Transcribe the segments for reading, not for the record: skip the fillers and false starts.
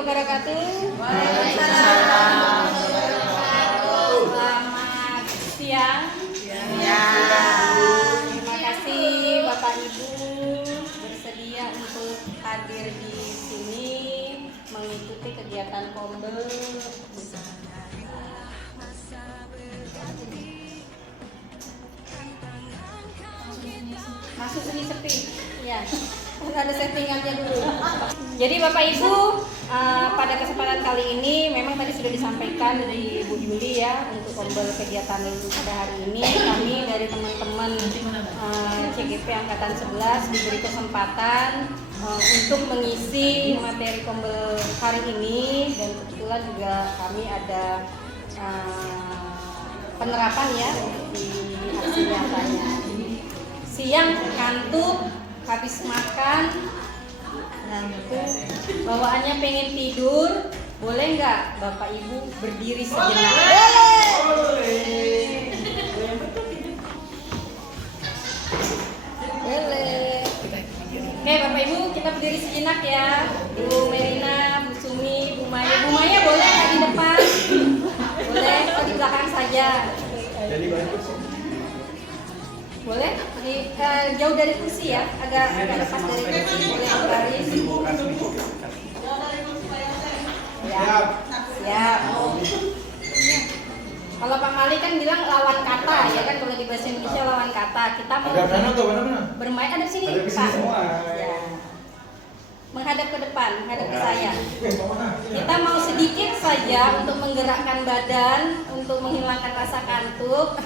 wabarakatuh. Waalaikumsalam. Selamat siang. Terima kasih Bapak Ibu bersedia untuk hadir di sini mengikuti kegiatan Kombel. Masuk sini sepi, ya. Ada settingannya dulu. Jadi Bapak Ibu, pada kesempatan kali ini memang tadi sudah disampaikan dari Bu Yuli ya untuk Kombel kegiatan pada hari ini kami dari teman-teman CGP Angkatan 11 diberi kesempatan untuk mengisi materi Kombel hari ini, dan kebetulan juga kami ada penerapan ya di aksi nyatanya. Siang kantuk, habis makan, bawaannya pengen tidur, boleh nggak Bapak Ibu berdiri sejenak? Boleh. Oke Bapak Ibu, kita berdiri sejenak ya. Bu Merina, Bu Sumi, Bu Maya. Bu Maya boleh nggak di depan? Boleh, atau di belakang saja. Boleh? Jauh dari kursi ya, agak lepas dari kursi, boleh berbaris. Siap. Siap. Kalau Pak Mali kan bilang lawan kata ya kan, kalau di bahasa Indonesia lawan kata. Kita mau bermain ada di sini Pak. Ya. Menghadap ke depan, menghadap ke saya. Kita mau sedikit saja untuk menggerakkan badan, untuk menghilangkan rasa kantuk.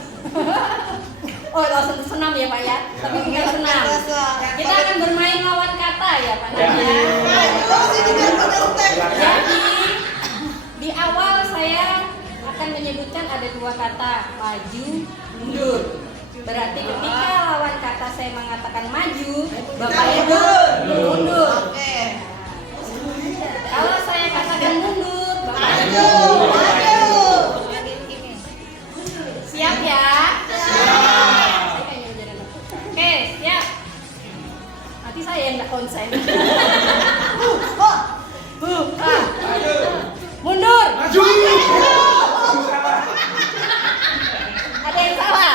Oh, langsung senam ya Pak ya? Tapi bukan senam. Kita akan bermain lawan kata ya Pak ya. Jadi di awal saya akan menyebutkan ada dua kata, maju, mundur. Berarti ketika lawan kata saya mengatakan maju, Bapak Ibu mundur. Kalau saya katakan mundur, Bapak Ibu maju. Siap ya? Oke, siap. Nanti saya yang nggak konsen. Mundur. Maju. Ada yang salah?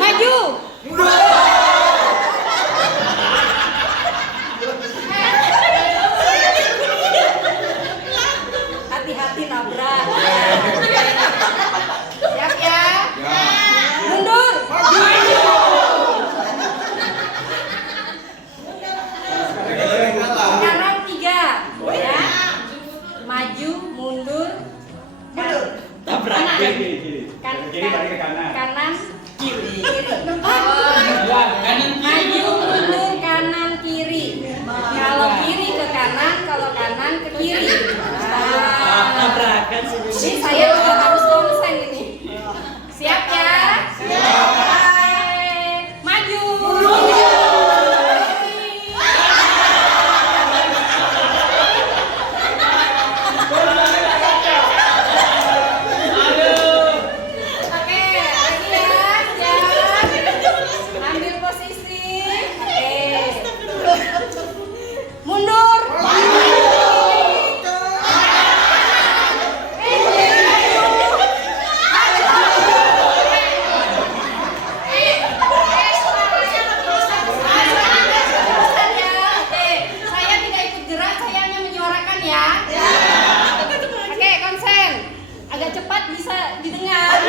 Maju. Hati-hati nabrak. Siap ya? Mundur. Sekarang 3 ya. Maju, mundur, kanan, kanan, kiri. Maju, mundur, kanan, kiri. Kalau kiri ke kanan, kalau kanan ke kiri. tabrakan sih. Ini saya juga harus konsen ini. Siap ya? Siap. Maju. Oke, lagi ya. Siap. Ambil posisi. Oke. Mundur. Agak cepat bisa didengar.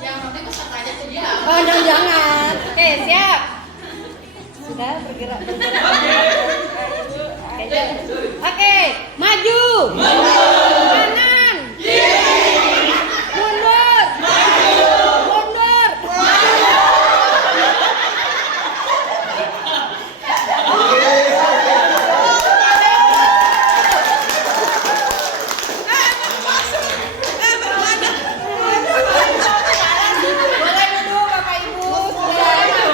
Yang penting pesertanya tuh dia. Oh, jangan. Oke, siap. Sudah bergerak. Oke, maju. Kanan. Mundur. Mundur. Boleh duduk Bapak Ibu.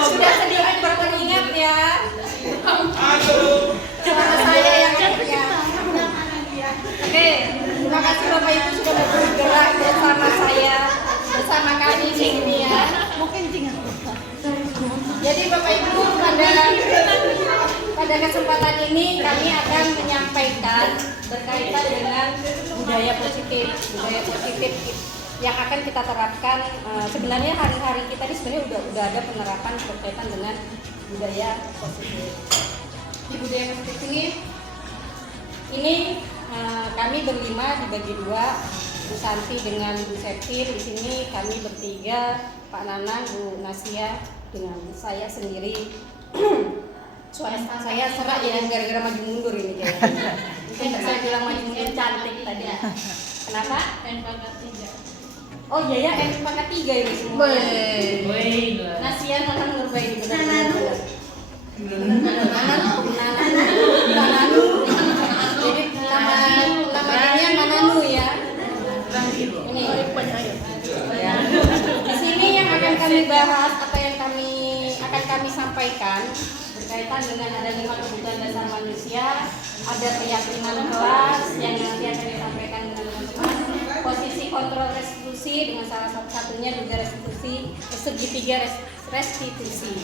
Sudah sedikit berkeringat ya. Suara saya yang ya. Oke, terima kasih Bapak Ibu sudah bergerak bersama saya, bersama kami di sini ya. Jadi Bapak Ibu pada kesempatan ini kami akan menyampaikan berkaitan dengan budaya positif yang akan kita terapkan. Sebenarnya hari-hari kita ini sebenarnya udah ada penerapan berkaitan dengan budaya positif. Di budaya positif ini kami berlima dibagi dua, Bu Santi dengan Bu Septir. Di sini kami bertiga, Pak Nanang, Bu Nasia, dengan saya sendiri. Suara saya serak ya gara-gara maju mundur ini kayaknya. Mungkin saya bilang maju mundur cantik tadi. Kenapa? Oh iya ya, pangkat 3 ini semua. Nasia, Nanang, Nurbaini benar-benar. Nananu. Jadi namanya Nananu ya. Ini. Ya. Di sini yang akan kami bahas atau yang akan kami sampaikan berkaitan dengan ada 5 kebutuhan dasar manusia, ada keyakinan kelas yang nanti akan disampaikan dengan teman-teman, posisi kontrol restitusi dengan salah satunya juga segitiga restitusi.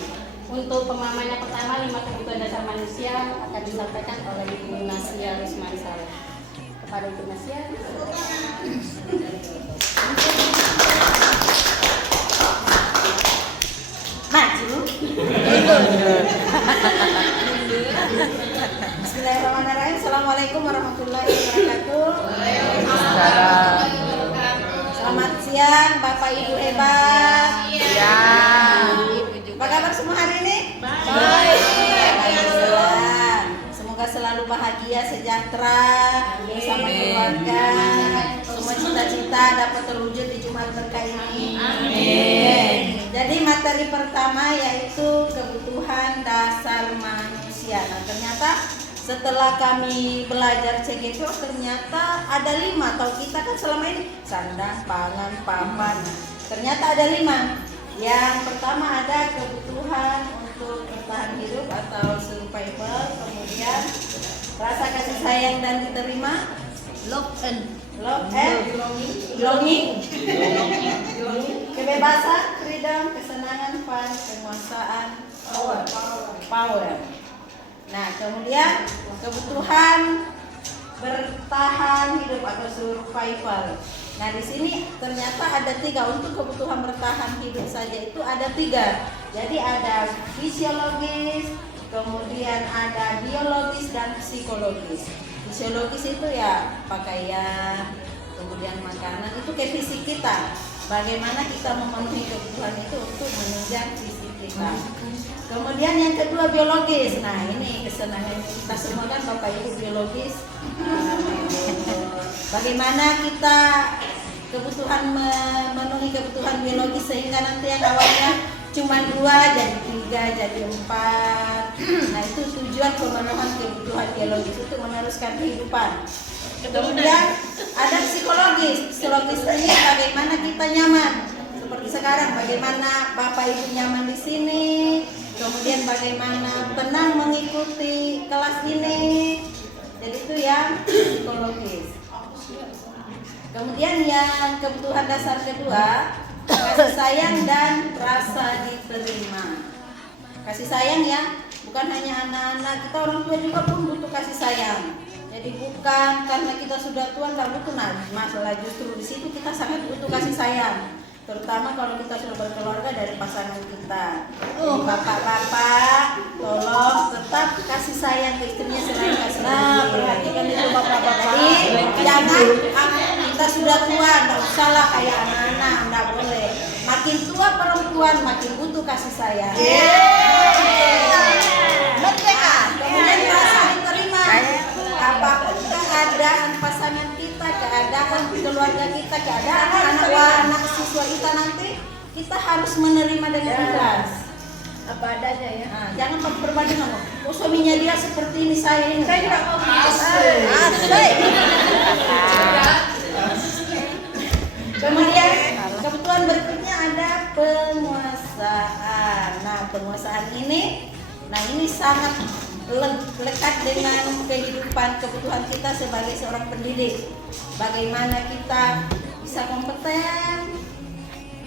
Untuk pemahaman yang pertama 5 kebutuhan dasar manusia akan disampaikan oleh Ibu Nasia Rismansal. Kepada Ibu Nasia. Maju. Bismillahirrahmanirrahim. Assalamualaikum warahmatullahi wabarakatuh. Selamat siang Bapak Ibu hebat. Apa kabar semua hari ini? Alhamdulillah. Semoga selalu bahagia, sejahtera bersama keluarga. Semua cita-cita dapat terwujud di Jumat berkah ini. Amin. Jadi materi pertama yaitu kebutuhan dasar manusia. Nah, ternyata setelah kami belajar CGV ternyata ada 5. Tahu kita kan selama ini sandang, pangan, papan. Ternyata ada 5. Yang pertama ada kebutuhan untuk bertahan hidup atau survival, kemudian rasa kasih sayang dan diterima, love and belonging, kebebasan, freedom, kesenangan, fun, penguasaan, power. Nah, kemudian kebutuhan bertahan hidup atau survival. Nah, di sini ternyata ada 3. Untuk kebutuhan bertahan hidup saja itu ada 3. Jadi ada fisiologis, kemudian ada biologis dan psikologis. Fisiologis itu ya pakaian, kemudian makanan, itu kayak fisik kita. Bagaimana kita memenuhi kebutuhan itu untuk menunjang fisik kita. Kemudian yang kedua biologis. Nah, ini kesenangan kita semua kan Bapak Ibu biologis. Bagaimana kita kebutuhan memenuhi kebutuhan biologis sehingga nanti yang awalnya cuma 2 jadi 3 jadi 4. Nah, itu tujuan pemenuhan kebutuhan biologis untuk meneruskan kehidupan. Kemudian ada psikologis. Psikologis ini bagaimana kita nyaman. Seperti sekarang, bagaimana Bapak Ibu nyaman di sini. Kemudian bagaimana tenang mengikuti kelas ini. Jadi itu yang psikologis. Kemudian yang kebutuhan dasar kedua, kasih sayang dan rasa diterima. Kasih sayang ya, bukan hanya anak-anak, kita orang tua juga pun butuh kasih sayang. Jadi bukan karena kita sudah tua nggak butuh, masalah justru di situ kita sangat butuh kasih sayang. Terutama kalau kita sudah berkeluarga dari pasangan kita. Bapak-bapak, tolong tetap kasih sayang ke istrinya selain kasih sayang. Perhatikan itu bapak-bapak. Jadi jangan kita sudah tua, nggak usahlah kayak anak-anak, nggak boleh. Makin tua perempuan makin butuh kasih sayang. Merdeka. Kemudian rasa diterima. Apapun keadaan pasangan kita, keadaan keluarga kita, keadaan anak siswa kita nanti, kita harus menerima dengan ikhlas. Apa adanya ya. Jangan berbanding ngomong. Oh, suaminya dia seperti ini, saya ini. Saya tidak mau. Kemudian kebutuhan berikutnya ada penguasaan. Nah, penguasaan ini, sangat lekat dengan kehidupan kebutuhan kita sebagai seorang pendidik. Bagaimana kita bisa kompeten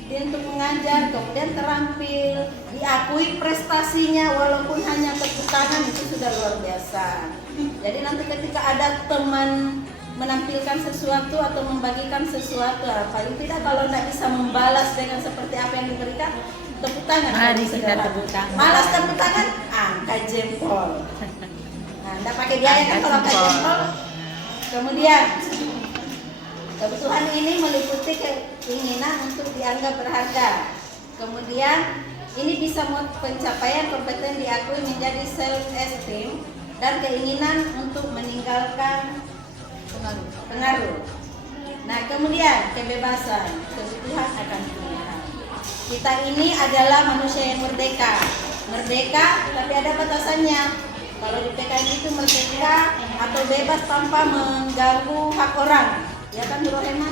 untuk mengajar, kemudian terampil, diakui prestasinya walaupun hanya tepuk tangan, itu sudah luar biasa. Jadi nanti ketika ada teman menampilkan sesuatu atau membagikan sesuatu, paling tidak kalau tidak bisa membalas dengan seperti apa yang diberikan, tepuk tangan. Mari kita tepuk tangan. Malas tepuk tangan, angkat jempol. Nah, tidak pakai biaya kan kalau angkat jempol. Kemudian kebutuhan ini meliputi keinginan untuk dianggap berharga. Kemudian ini bisa pencapaian kompeten diakui menjadi self-esteem dan keinginan untuk meninggalkan pengaruh. Nah, kemudian kebebasan, kebutuhan akan pilihan. Kita ini adalah manusia yang merdeka. Merdeka, tapi ada batasannya. Kalau di PKN itu merdeka atau bebas tanpa mengganggu hak orang. Ya kan, Bu Rohema?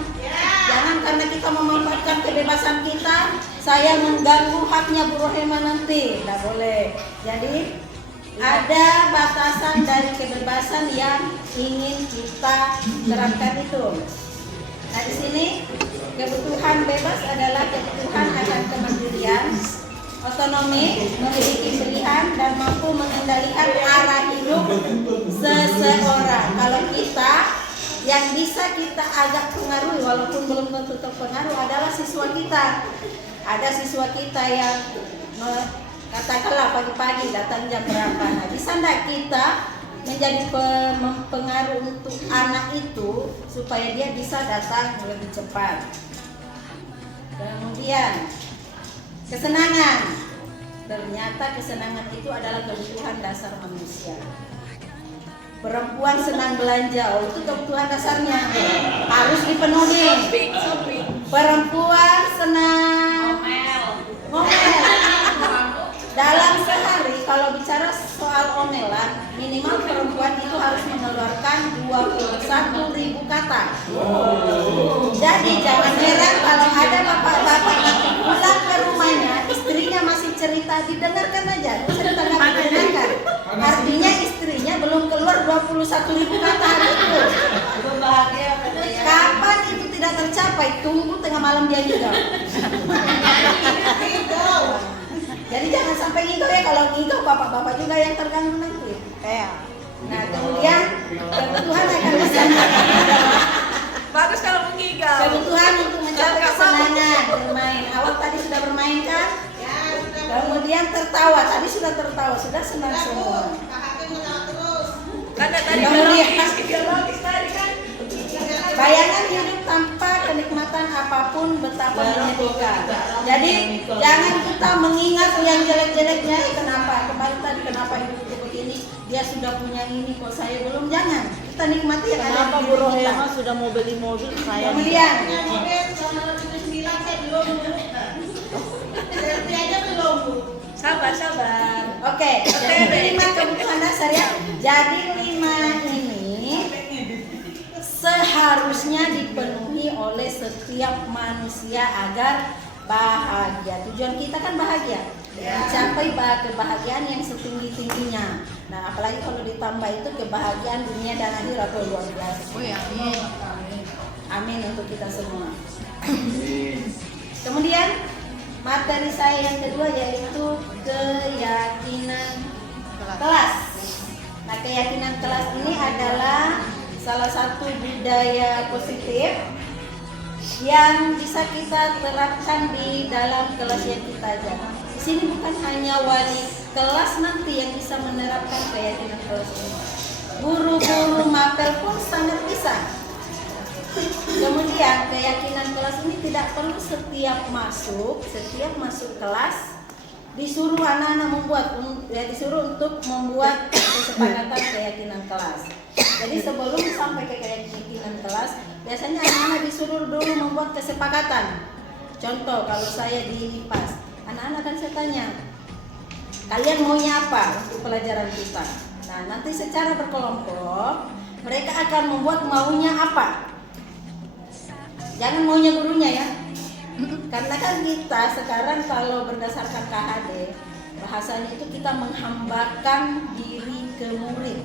Jangan karena kita memanfaatkan kebebasan kita, saya mengganggu haknya Bu Rohema nanti. Tidak boleh. Jadi ada batasan dari kebebasan yang ingin kita terapkan itu. Nah, di sini kebutuhan bebas adalah kebutuhan akan kemandirian, otonomi, memiliki pilihan dan mampu mengendalikan arah hidup seseorang. Kalau kita yang bisa kita agak pengaruhi walaupun belum tentu terpengaruh adalah siswa kita. Ada siswa kita yang katakanlah pagi-pagi datang jam berapa. Nah, bisa enggak kita menjadi pengaruh untuk anak itu supaya dia bisa datang lebih cepat. Kemudian kesenangan. Ternyata kesenangan itu adalah kebutuhan dasar manusia. Perempuan senang belanja, itu kebutuhan dasarnya, harus dipenuhi. Perempuan senang ngomel. Dalam sehari kalau bicara soal omelan, minimal perempuan itu harus mengeluarkan 21.000 kata. Jadi jangan heran kalau ada bapak-bapak nanti pulang ke rumahnya, istrinya masih cerita, didengarkan aja, cerita nggak didengarkan. Artinya istrinya belum keluar 21.000 kata hari itu. Kapan itu tidak tercapai? Tunggu tengah malam dia juga. Jadi jangan sampai ngigau ya, kalau ngigau bapak-bapak juga yang terganggu nanti. Nah, kemudian kebutuhan akan kesenangan. Bagus kalau mengigau. Kebutuhan untuk mencapai kesenangan, bermain. Awal tadi sudah bermain kan? Kemudian tertawa, tadi sudah tertawa, sudah senang semua. Karena tadi biologis tadi kan. Bayangan hidup tanpa kenikmatan apapun betapa menyedihkan. Jadi jangan kita mengingat yang jelek-jeleknya. Kenapa? Kembali tadi kenapa hidupku begini? Dia sudah punya ini kok saya belum. Jangan. Kita nikmati yang ada. Kenapa Bu Rohema sudah mau beli mobil saya? Kemudian sabar. Oke, jadi 5 kebutuhan dasar ya. Jadi 5 ini setiap manusia agar bahagia. Tujuan kita kan bahagia, mencapai kebahagiaan yang setinggi-tingginya. Nah, apalagi kalau ditambah itu kebahagiaan dunia dan akhirat, luar biasa. Oh ya, amin. Amin untuk kita semua. Kemudian materi saya yang kedua yaitu keyakinan kelas. Nah, keyakinan kelas ini adalah salah satu budaya positif yang bisa kita terapkan di dalam kelas yang kita ajar. Di sini bukan hanya wali kelas nanti yang bisa menerapkan keyakinan kelas ini. Guru-guru mapel pun sangat bisa. Kemudian keyakinan kelas ini tidak perlu setiap masuk kelas disuruh anak-anak disuruh untuk membuat kesepakatan keyakinan kelas. Jadi sebelum sampai ke keyakinan kelas, biasanya anak-anak disuruh dulu membuat kesepakatan. Contoh, kalau saya di IPAS, anak-anak kan saya tanya, kalian maunya apa untuk pelajaran kita? Nah, nanti secara berkelompok mereka akan membuat maunya apa. Jangan maunya gurunya ya. Karena kan kita sekarang kalau berdasarkan KHD, bahasanya itu kita menghambakan diri ke murid.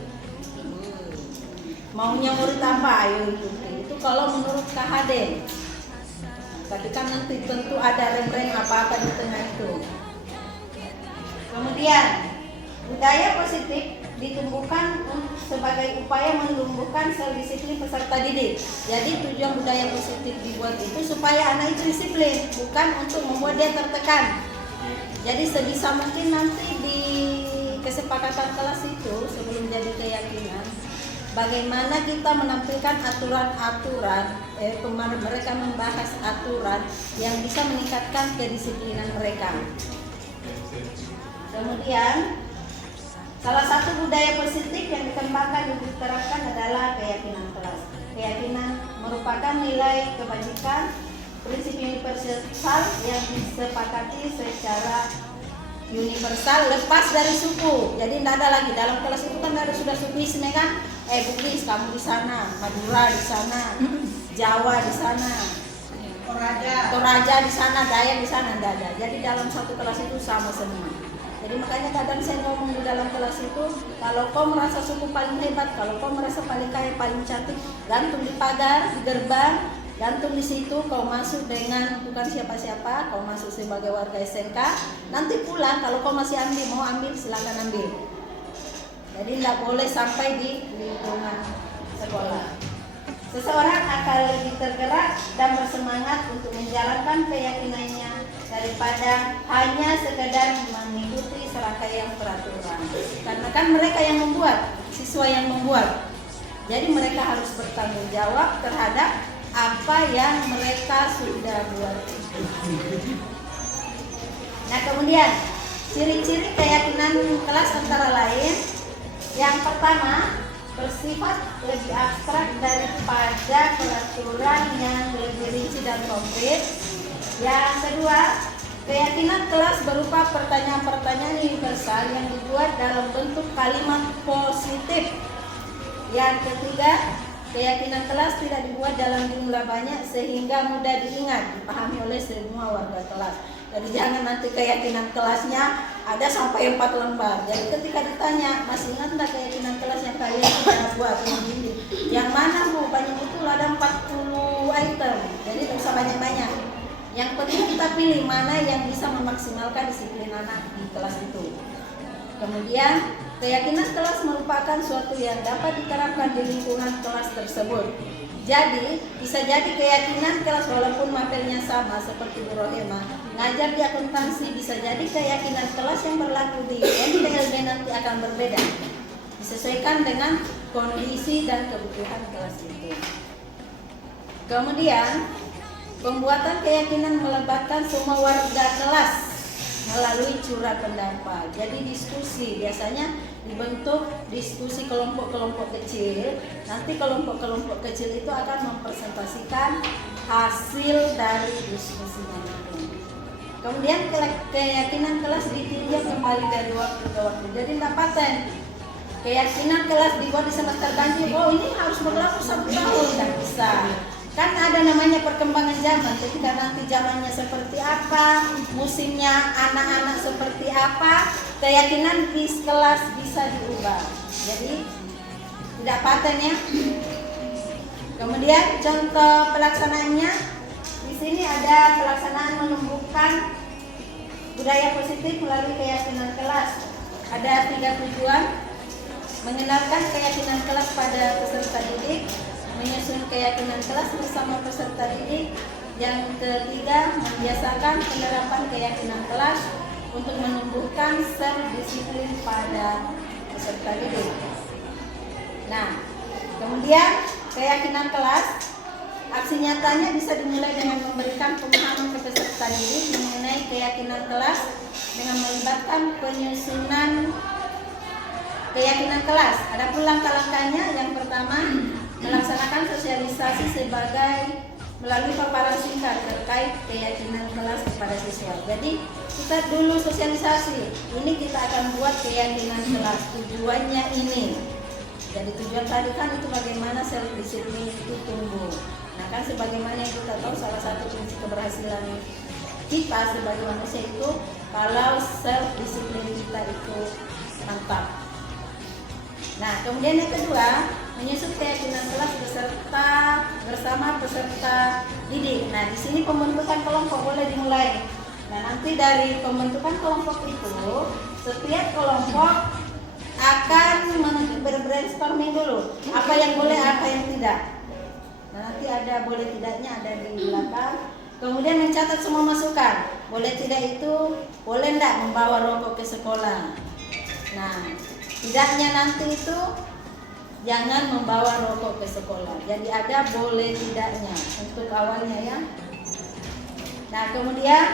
Maunya murid apa? Ayo ikuti. Itu kalau menurut KHD. Tapi kan nanti tentu ada rem-rem apa-apa di tengah itu. Kemudian budaya positif ditumbuhkan sebagai upaya menumbuhkan self-disiplin peserta didik. Jadi tujuan budaya positif dibuat itu supaya anak itu disiplin, bukan untuk membuat dia tertekan. Jadi sebisa mungkin nanti di kesepakatan kelas itu sebelum jadi keyakinan, bagaimana kita menampilkan aturan-aturan, mereka membahas aturan yang bisa meningkatkan kedisiplinan mereka. Kemudian salah satu budaya positif yang dikembangkan dan diterapkan adalah keyakinan kelas. Keyakinan merupakan nilai kebajikan, prinsip universal yang disepakati secara universal lepas dari suku. Jadi tidak ada lagi dalam kelas itu kan ada sudah sukisme kan? Bugis kamu di sana, Madura di sana, Jawa di sana, Toraja di sana, Dayak di sana, tidak ada. Jadi dalam satu kelas itu sama semua. Jadi makanya kadang saya ngomong di dalam kelas itu, kalau kau merasa suku paling hebat, kalau kau merasa paling kaya, paling cantik, gantung di pagar, di gerbang, gantung di situ, kau masuk dengan bukan siapa-siapa, kau masuk sebagai warga SMK. Nanti pulang kalau kau masih mau ambil silakan ambil. Jadi tidak boleh sampai di lingkungan sekolah. Seseorang akan lebih tergerak dan bersemangat untuk menjalankan keyakinannya daripada hanya sekedar mengikuti serangkaian peraturan. Karena kan mereka yang membuat, siswa yang membuat. Jadi mereka harus bertanggung jawab terhadap apa yang mereka sudah buat. Nah, kemudian ciri-ciri keyakinan kelas antara lain, yang pertama bersifat lebih abstrak daripada peraturan yang lebih rinci dan konkret. Yang kedua, keyakinan kelas berupa pertanyaan-pertanyaan universal yang dibuat dalam bentuk kalimat positif. Yang ketiga, keyakinan kelas tidak dibuat dalam jumlah banyak sehingga mudah diingat, dipahami oleh semua warga kelas. Jadi jangan nanti keyakinan kelasnya ada sampai 4 lembar. Jadi ketika ditanya, masih ingat enggak keyakinan kelas yang kalian sudah buat ini? Yang mana Bu? Banyak betul, ada 40 item. Jadi tidak usah banyak-banyak. Yang penting kita pilih mana yang bisa memaksimalkan disiplin anak di kelas itu. Kemudian keyakinan kelas merupakan suatu yang dapat diterapkan di lingkungan kelas tersebut. Jadi bisa jadi keyakinan kelas walaupun mapelnya sama seperti Bu Rohema, ngajar di akuntansi bisa jadi keyakinan kelas yang berlaku di MTLB nanti akan berbeda, disesuaikan dengan kondisi dan kebutuhan kelas itu. Kemudian pembuatan keyakinan melibatkan semua warga kelas melalui curhat pendapat. Jadi diskusi biasanya dibentuk diskusi kelompok-kelompok kecil. Nanti kelompok-kelompok kecil itu akan mempresentasikan hasil dari diskusinya itu. Kemudian keyakinan kelas ditinjau kembali dari waktu ke waktu. Jadi tidak paten. Keyakinan kelas dibuat di semester ganjil, oh ini harus berlaku 1 tahun, tidak bisa. kan ada namanya perkembangan zaman. Ketika nanti zamannya seperti apa, musimnya anak-anak seperti apa, keyakinan di kelas bisa diubah. Jadi tidak paten ya. Kemudian contoh pelaksanaannya di sini ada pelaksanaan menumbuhkan budaya positif melalui keyakinan kelas. Ada 3 tujuan: mengenalkan keyakinan kelas pada peserta didik, menyusun keyakinan kelas bersama peserta didik. Yang ketiga, membiasakan penerapan keyakinan kelas untuk menumbuhkan self-disiplin pada peserta didik. Nah, kemudian keyakinan kelas, aksi nyatanya bisa dimulai dengan memberikan pemahaman ke peserta didik mengenai keyakinan kelas dengan melibatkan penyusunan keyakinan kelas. Ada pun langkah-langkahnya. Yang pertama, melaksanakan sosialisasi sebagai melalui paparan singkat terkait keyakinan kelas kepada siswa. Jadi kita dulu sosialisasi, ini kita akan buat keyakinan kelas, tujuannya ini. Jadi tujuan tadi kan itu bagaimana self disiplin itu tumbuh. Nah kan sebagaimana yang kita tahu, salah satu kunci keberhasilan kita sebagai manusia itu kalau self disiplin kita itu mantap. Nah kemudian yang kedua, menyusun keyakinan kelas bersama peserta didik. Nah di sini pembentukan kelompok boleh dimulai. Nah nanti dari pembentukan kelompok itu, setiap kelompok akan berbrainstorming dulu, apa yang boleh, apa yang tidak. Nah nanti ada boleh tidaknya ada di belakang. Kemudian mencatat semua masukan. Boleh tidak itu, boleh enggak membawa rokok ke sekolah. Nah tidaknya nanti itu jangan membawa rokok ke sekolah. Jadi ada boleh tidaknya untuk awalnya ya. Nah kemudian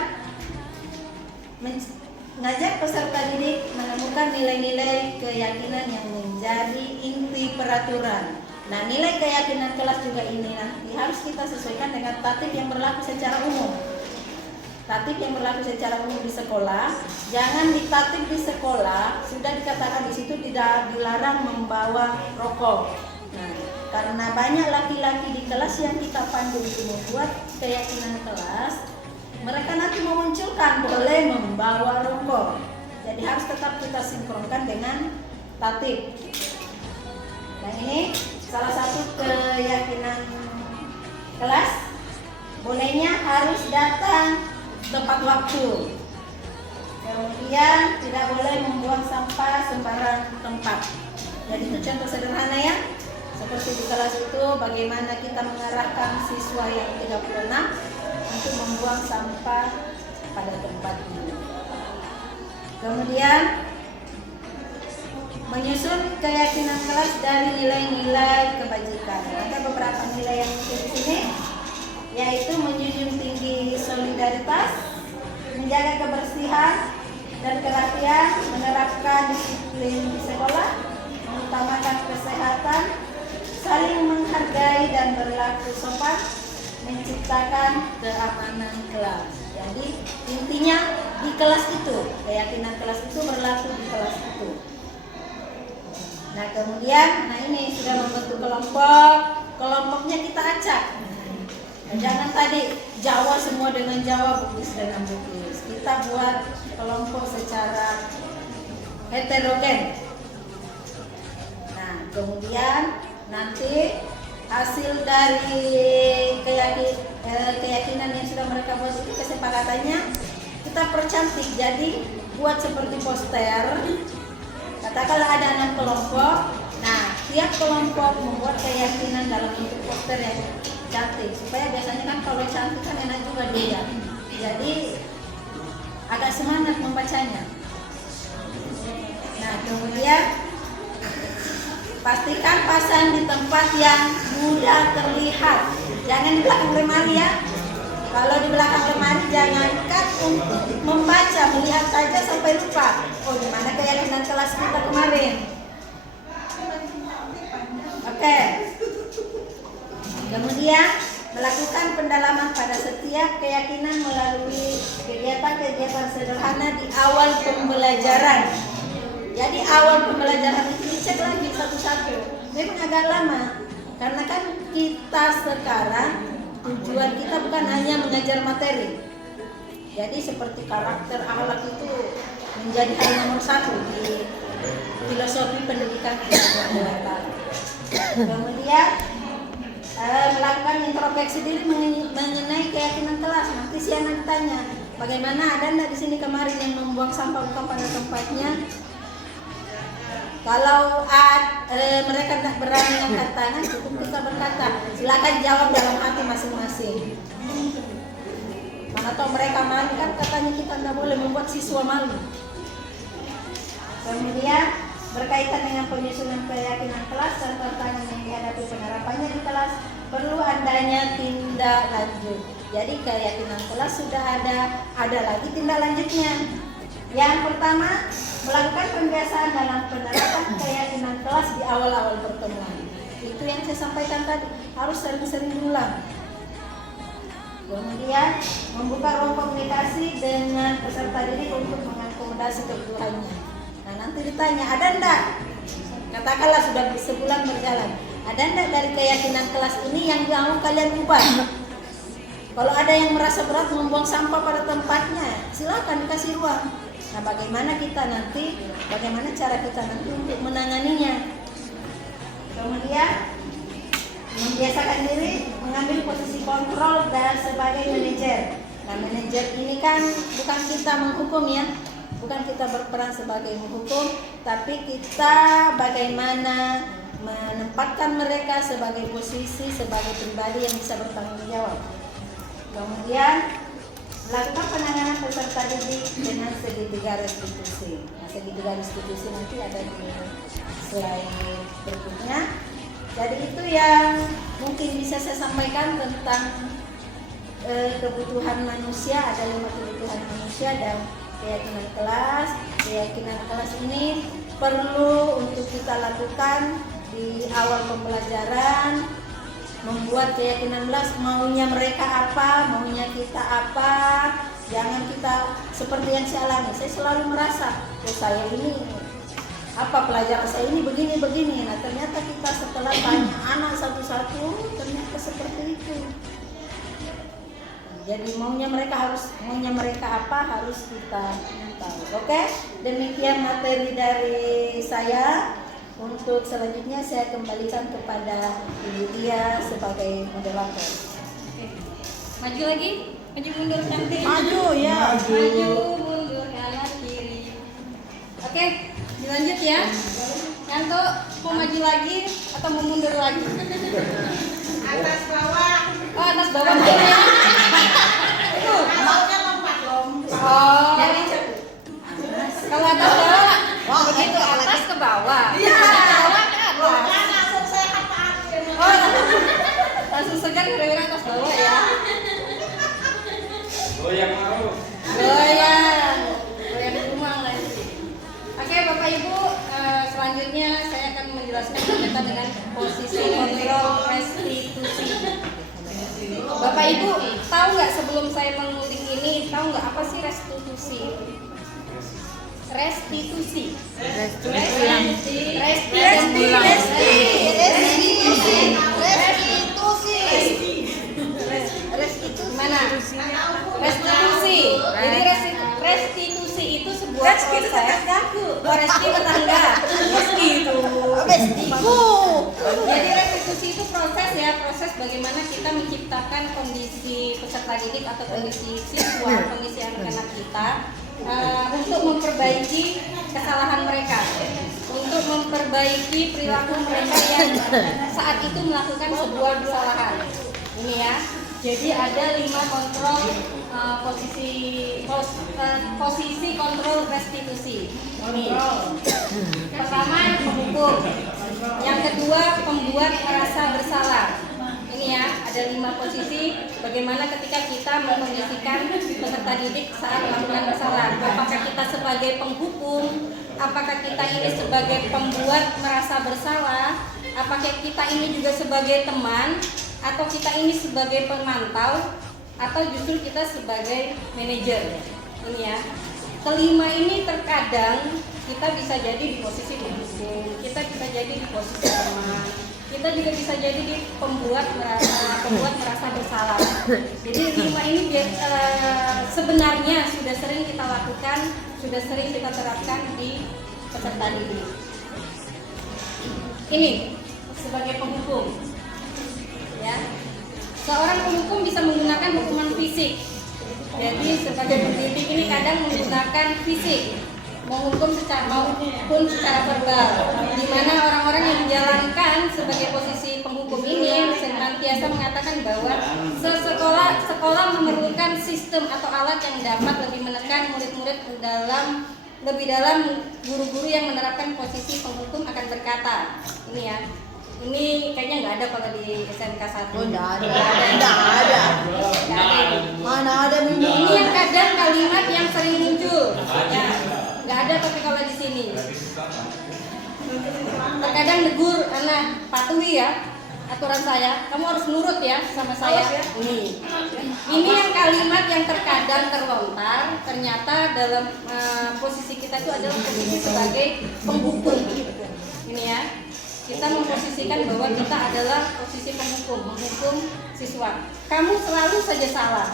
mengajak peserta didik menemukan nilai-nilai keyakinan yang menjadi inti peraturan. Nah nilai keyakinan kelas juga ini nanti harus kita sesuaikan dengan tatib yang berlaku secara umum. Tatib yang berlaku secara umum di sekolah, jangan di tatib di sekolah sudah dikatakan di situ tidak dilarang membawa rokok. Nah, karena banyak laki-laki di kelas yang kita pandu untuk membuat keyakinan kelas, mereka nanti memunculkan boleh membawa rokok. Jadi harus tetap kita sinkronkan dengan tatib. Nah ini salah satu keyakinan kelas, bolehnya harus datang tepat waktu. Kemudian tidak boleh membuang sampah sembarang tempat. Jadi itu contoh sederhana ya. Seperti di kelas itu bagaimana kita mengarahkan siswa yang 36 untuk membuang sampah pada tempatnya. Kemudian menyusun keyakinan kelas dari nilai-nilai kebajikan. Ada beberapa nilai yang muncul di sini, yaitu menjunjung tinggi solidaritas, menjaga kebersihan dan kerapian, menerapkan disiplin di sekolah, mengutamakan kesehatan, saling menghargai dan berlaku sopan, menciptakan keamanan kelas. Jadi intinya di kelas itu, keyakinan kelas itu berlaku di kelas itu. Nah kemudian, ini sudah membentuk kelompok, kelompoknya kita acak. Jangan tadi Jawa semua dengan Jawa, Bugis dengan Bugis. Kita buat kelompok secara heterogen. Nah kemudian nanti hasil dari keyakinan yang sudah mereka buat itu, kesepakatannya kita percantik. Jadi buat seperti poster. Katakanlah ada 6 kelompok. Nah tiap kelompok membuat keyakinan dalam bentuk poster yang cantik, supaya biasanya kan kalau cantik kan enak juga dia. Jadi agak semangat membacanya. Nah kemudian pastikan pasang di tempat yang mudah terlihat. Jangan di belakang lemari ya. Kalau di belakang lemari jangankan untuk membaca, melihat saja sampai lupa. Oh gimana keyakinan kelas kita kemarin. Oke. Kemudian melakukan pendalaman pada setiap keyakinan melalui kegiatan-kegiatan sederhana di awal pembelajaran. Jadi awal pembelajaran itu dicek lagi satu-satu. Memang agak lama karena kan kita sekarang tujuan kita bukan hanya mengajar materi. Jadi seperti karakter akhlak itu menjadi hal nomor satu di filosofi pendidikan kita. Kemudian melakukan introspeksi diri mengenai keyakinan kelas. Nanti si anak tanya, bagaimana, ada enggak di sini kemarin yang membuang sampah bukan pada tempatnya? Kalau mereka tidak berani angkat tangan, cukup kita berkata, silakan jawab dalam hati masing-masing. Mana tahu mereka malu, kan katanya kita tidak boleh membuat siswa malu. Kemudian berkaitan dengan penyusunan keyakinan kelas dan tantangan yang dihadapi penerapannya di kelas, perlu adanya tindak lanjut. Jadi keyakinan kelas sudah ada lagi tindak lanjutnya. Yang pertama, melakukan pembiasaan dalam penerapan keyakinan kelas di awal-awal pertemuan. Itu yang saya sampaikan tadi, harus sering-sering diulang. Kemudian membuka ruang komunikasi dengan peserta didik untuk mengakomodasi kebutuhannya. Nah, nanti ditanya, ada enggak? Katakanlah sudah sebulan berjalan, ada enggak dari keyakinan kelas ini yang mau kalian ubah? Kalau ada yang merasa berat membuang sampah pada tempatnya, silakan dikasih ruang. Nah, bagaimana cara kita nanti untuk menanganinya? Kemudian membiasakan diri mengambil posisi kontrol dan sebagai manajer. Nah, manajer ini kan bukan kita menghukum ya, bukan kita berperan sebagai menghukum, tapi kita bagaimana menempatkan mereka sebagai posisi, sebagai pribadi yang bisa bertanggung jawab. Kemudian melakukan penanganan peserta didik dengan segitiga restitusi. Nah, segitiga restitusi nanti ada di slide berikutnya. Jadi itu yang mungkin bisa saya sampaikan tentang kebutuhan manusia. Ada 5 kebutuhan manusia dan keyakinan kelas. Keyakinan kelas ini perlu untuk kita lakukan di awal pembelajaran, membuat keyakinan kelas, maunya mereka apa, maunya kita apa. Jangan kita seperti yang saya alami. Saya selalu merasa, saya ini apa pelajaran saya ini begini. Nah, ternyata kita setelah tanya anak satu-satu, ternyata seperti itu. Jadi maunya mereka apa harus kita tahu. Oke, demikian materi dari saya. Untuk selanjutnya saya kembalikan kepada Ibu Dia sebagai moderator. Oke. Maju lagi, maju mundur cantik. Maju ya. Maju mundur kanan kiri. Oke, dilanjut ya. Yanto mau maju lagi atau mau mundur lagi? Atas bawah. Oh, atas bawah mungkin ya. Itu. Maunya lompat loh. Oh. Jadi Kalau atas bawah, begitu atas ke bawah. Iya. Bawah ke atas. Kan langsung saya kata-kata. Oh, langsung segan kira-kira atas bawah ya. Goyang mau. Goyang di rumah lagi. Oke, Bapak Ibu, selanjutnya saya akan menjelaskan berkaitan dengan posisi kontrol restitusi. Bapak Ibu, tahu nggak sebelum saya mengulik ini, tahu nggak apa sih restitusi? Restitusi. Mana? Restitusi. Jadi restitusi itu sebuah proses. Reski tetangga. Reski itu. Jadi restitusi itu proses bagaimana kita menciptakan kondisi peserta didik atau kondisi siswa, kondisi anak-anak kita untuk memperbaiki kesalahan mereka, untuk memperbaiki perilaku mereka yang saat itu melakukan sebuah kesalahan. Ini ya. Jadi ada 5 kontrol posisi kontrol restitusi. Ini. Pertama menghukum. Yang kedua pembuat merasa bersalah. Ini ya, ada 5 posisi bagaimana ketika kita mengkondisikan peserta didik saat melakukan kesalahan. Apakah kita sebagai penghukum, apakah kita ini sebagai pembuat merasa bersalah, apakah kita ini juga sebagai teman, atau kita ini sebagai pemantau, atau justru kita sebagai manajer. Ini ya. Kelima ini terkadang kita bisa jadi di posisi penghukum, kita bisa jadi di posisi teman, kita juga bisa jadi di pembuat merasa bersalah. Jadi 5 ini sebenarnya sudah sering kita lakukan, sudah sering kita terapkan di peserta didik. Ini sebagai penghukum, ya. Seorang penghukum bisa menggunakan hukuman fisik. Jadi sebagai pendidik ini kadang menggunakan fisik, menghukum maupun secara verbal, di mana orang-orang yang menjalankan sebagai posisi penghukum ini senantiasa mengatakan bahwa sekolah memerlukan sistem atau alat yang dapat lebih menekan murid-murid lebih dalam. Guru-guru yang menerapkan posisi penghukum akan berkata, ini ya, ini kayaknya nggak ada kalau di SMK 1. Oh, nggak ada. Mana ada Ini yang kadang kalimat yang sering muncul. Ya, nggak ada tapi kalau di sini. Terkadang negur, anak patuhi ya aturan saya, kamu harus nurut ya sama saya. Ini yang kalimat yang terkadang terlontar, ternyata dalam posisi kita itu adalah posisi sebagai penghukum. Ini ya, kita memposisikan bahwa kita adalah posisi penghukum, menghukum siswa. Kamu selalu saja salah.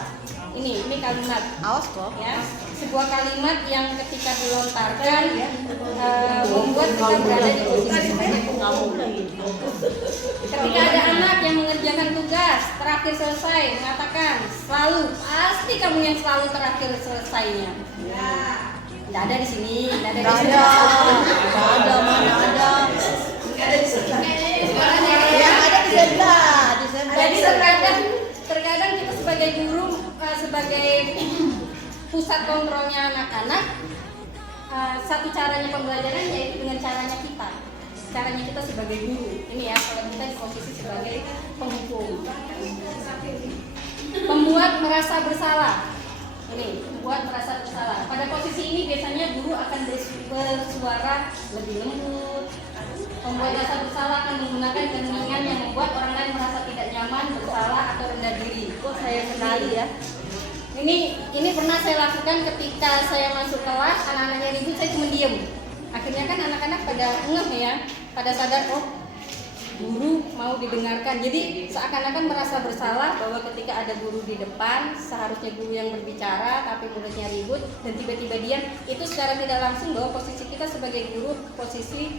Ini kalimat. Awas kok. Ya, sebuah kalimat yang ketika dilontarkan membuat kita berada di posisi sebagai penghukum. Ketika ada anak yang mengerjakan tugas terakhir selesai, mengatakan selalu pasti kamu yang selalu terakhir selesainya. Tidak ada di sini, tidak ada di sini. Mana ada. Yang ada di sebelah. Jadi terkadang kita sebagai guru, sebagai pusat kontrolnya anak-anak, satu caranya pembelajaran yaitu dengan caranya kita sebagai guru. Ini ya, kalau kita di posisi sebagai penghukum. Membuat merasa bersalah. Ini, membuat merasa bersalah. Pada posisi ini biasanya guru akan bersuara lebih lembut. Membuat rasa bersalah akan menggunakan keningan yang membuat orang lain merasa tidak nyaman, bersalah atau rendah diri. Kok saya kenali ya? Ini pernah saya lakukan ketika saya masuk kelas, anak-anaknya ribut, saya cuma diem. Akhirnya kan anak-anak pada ngeh ya, pada sadar, oh guru mau didengarkan. Jadi seakan-akan merasa bersalah bahwa ketika ada guru di depan, seharusnya guru yang berbicara, tapi muridnya ribut dan tiba-tiba diam. Itu secara tidak langsung bahwa posisi kita sebagai guru, posisi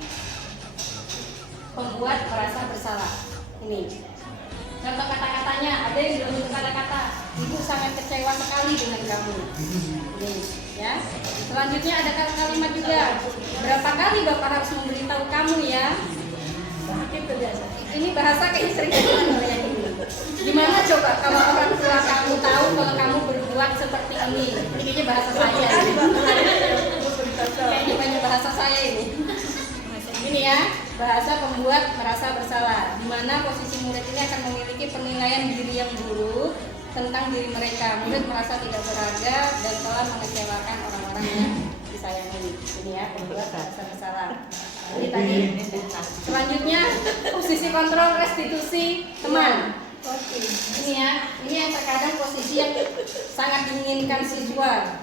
membuat merasa bersalah. Ini contoh kata-katanya, ada yang berbentuk kata-kata, ibu sangat kecewa sekali dengan kamu. Ini ya. Selanjutnya ada kalimat juga, berapa kali bapak harus memberitahu kamu ya. Itu biasa. Ini bahasa kayak sering digunakan oleh ini. Gimana coba kalau orang tua kamu tahu kalau kamu berbuat seperti ini? Ini kayaknya bahasa saya. Kayaknya banyak bahasa saya ini. Ini ya, bahasa pembuat merasa bersalah, di mana posisi murid ini akan memiliki penilaian diri yang buruk tentang diri mereka. Murid merasa tidak berharga dan telah mengecewakan orang-orang yang disayangi. Ini ya, pembuat merasa bersalah. Ini tadi. Selanjutnya, posisi kontrol restitusi teman. Ini ya, ini yang terkadang posisi yang sangat diinginkan siswa.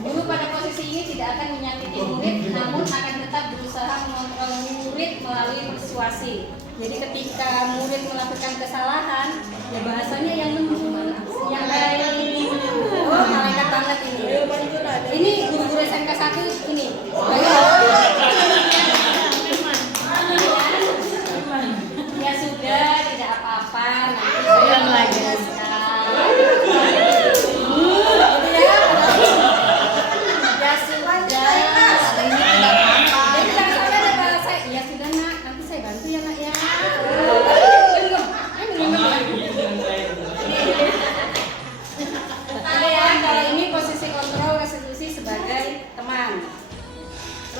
Guru pada posisi ini tidak akan menyakiti murid, namun akan tetap berusaha mengontrol murid melalui persuasi. Jadi ketika murid melakukan kesalahan, ya bahasanya yang lembut, yang baik. Oh, malaikat banget ini. Ini guru-guru SMK 1 ini. Ya sudah, tidak apa-apa. Nanti saya menjelaskan.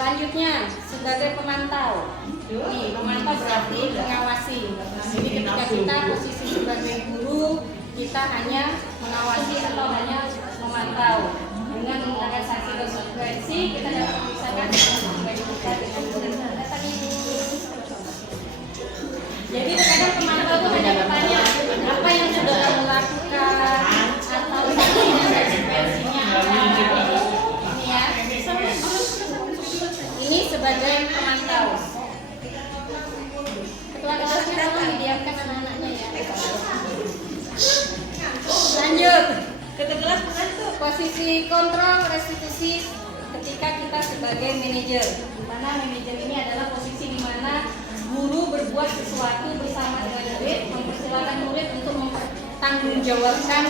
Selanjutnya, sebagai pemantau. Nih, pemantau berarti mengawasi. Jadi ketika kita posisi sebagai guru, kita hanya mengawasi atau hanya memantau. Dengan menggunakan sanksi konsekuensi, kita dapat memisahkan sebagai kita dengan murid. Datang ibu. Jadi terkadang pemantau itu hanya bertanya, apa yang sudah kamu lakukan, atau konsekuensinya apa. Ini ya. Ini sebagai pemantau. kelasnya tolong didiamkan anak-anaknya ya. Lanjut. Posisi kontrol restitusi ketika kita sebagai manajer. Di mana manajer ini adalah posisi di mana guru berbuat sesuatu bersama dengan murid, mempersilahkan murid untuk mempertanggungjawabkan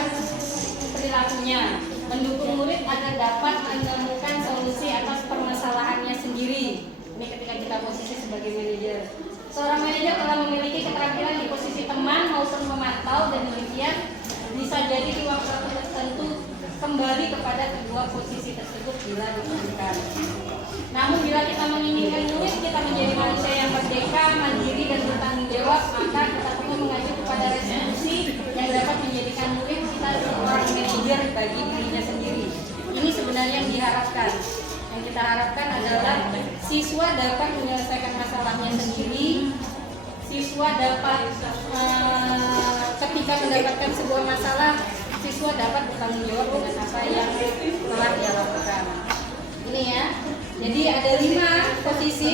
perilakunya, mendukung murid agar dapat menemukan solusi atas permasalahannya sendiri. Ini ketika kita posisi sebagai manajer. Seorang manajer telah memiliki keterampilan di posisi teman maupun memantau, dan demikian bisa jadi di waktu tertentu kembali kepada kedua posisi tersebut bila diperlukan. Namun bila kita menginginkan murid kita menjadi manusia yang merdeka, mandiri, dan bertanggung jawab, maka kita perlu mengacu kepada restitusi yang dapat menjadikan murid kita seorang manajer bagi dirinya sendiri. Ini sebenarnya yang diharapkan. Yang kita harapkan adalah siswa dapat menyelesaikan masalahnya sendiri. Siswa dapat ketika mendapatkan sebuah masalah, siswa dapat bertanggung jawab dengan apa yang telah dia lakukan. Ini ya. Jadi ada 5 posisi.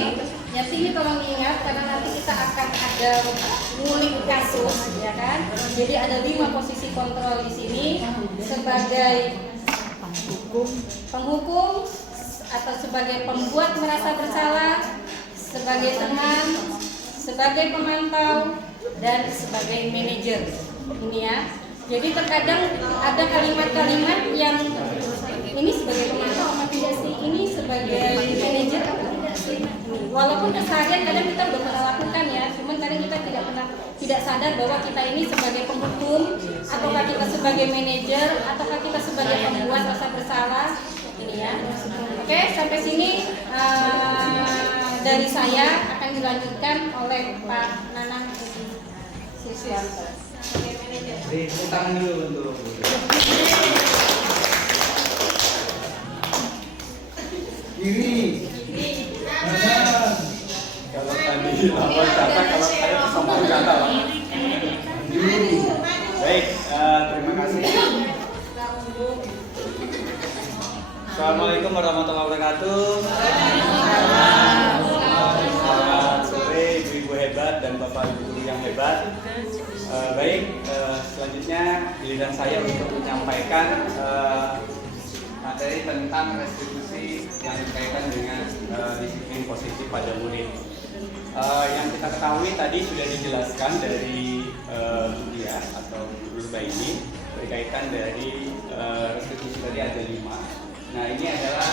Yang ini tolong diingat karena nanti kita akan ada ngulik kasus, ya kan? Jadi ada 5 posisi kontrol di sini sebagai penghukum atau sebagai pembuat merasa bersalah, sebagai teman, sebagai pemantau, dan sebagai manajer. Ini ya. Jadi terkadang ada kalimat-kalimat yang ini sebagai pemantau apa tidak sih? Ini sebagai manajer apa tidak sih? Walaupun keseharian kadang kita udah pernah lakukan ya, cuman kadang kita tidak sadar bahwa kita ini sebagai penghukum, ataukah kita sebagai manajer, ataukah kita sebagai pembuat rasa bersalah. Ini ya. Oke, sampai sini dari saya akan dilanjutkan oleh Pak Nanang Siswanto. Tepuk tangan dulu untuk kiri. Kanan. Kalau tadi lawan kata, kalau saya sombong kata lah. Baik, terima kasih. Assalamualaikum warahmatullahi wabarakatuh. Selamat sore ibu-ibu hebat dan bapak-ibu guru yang hebat. Selanjutnya giliran saya untuk menyampaikan materi tentang restitusi yang berkaitan dengan disiplin positif pada murid. Yang kita ketahui tadi sudah dijelaskan dari Budia atau Guru ini berkaitan dari restitusi tadi ada 5. Nah ini adalah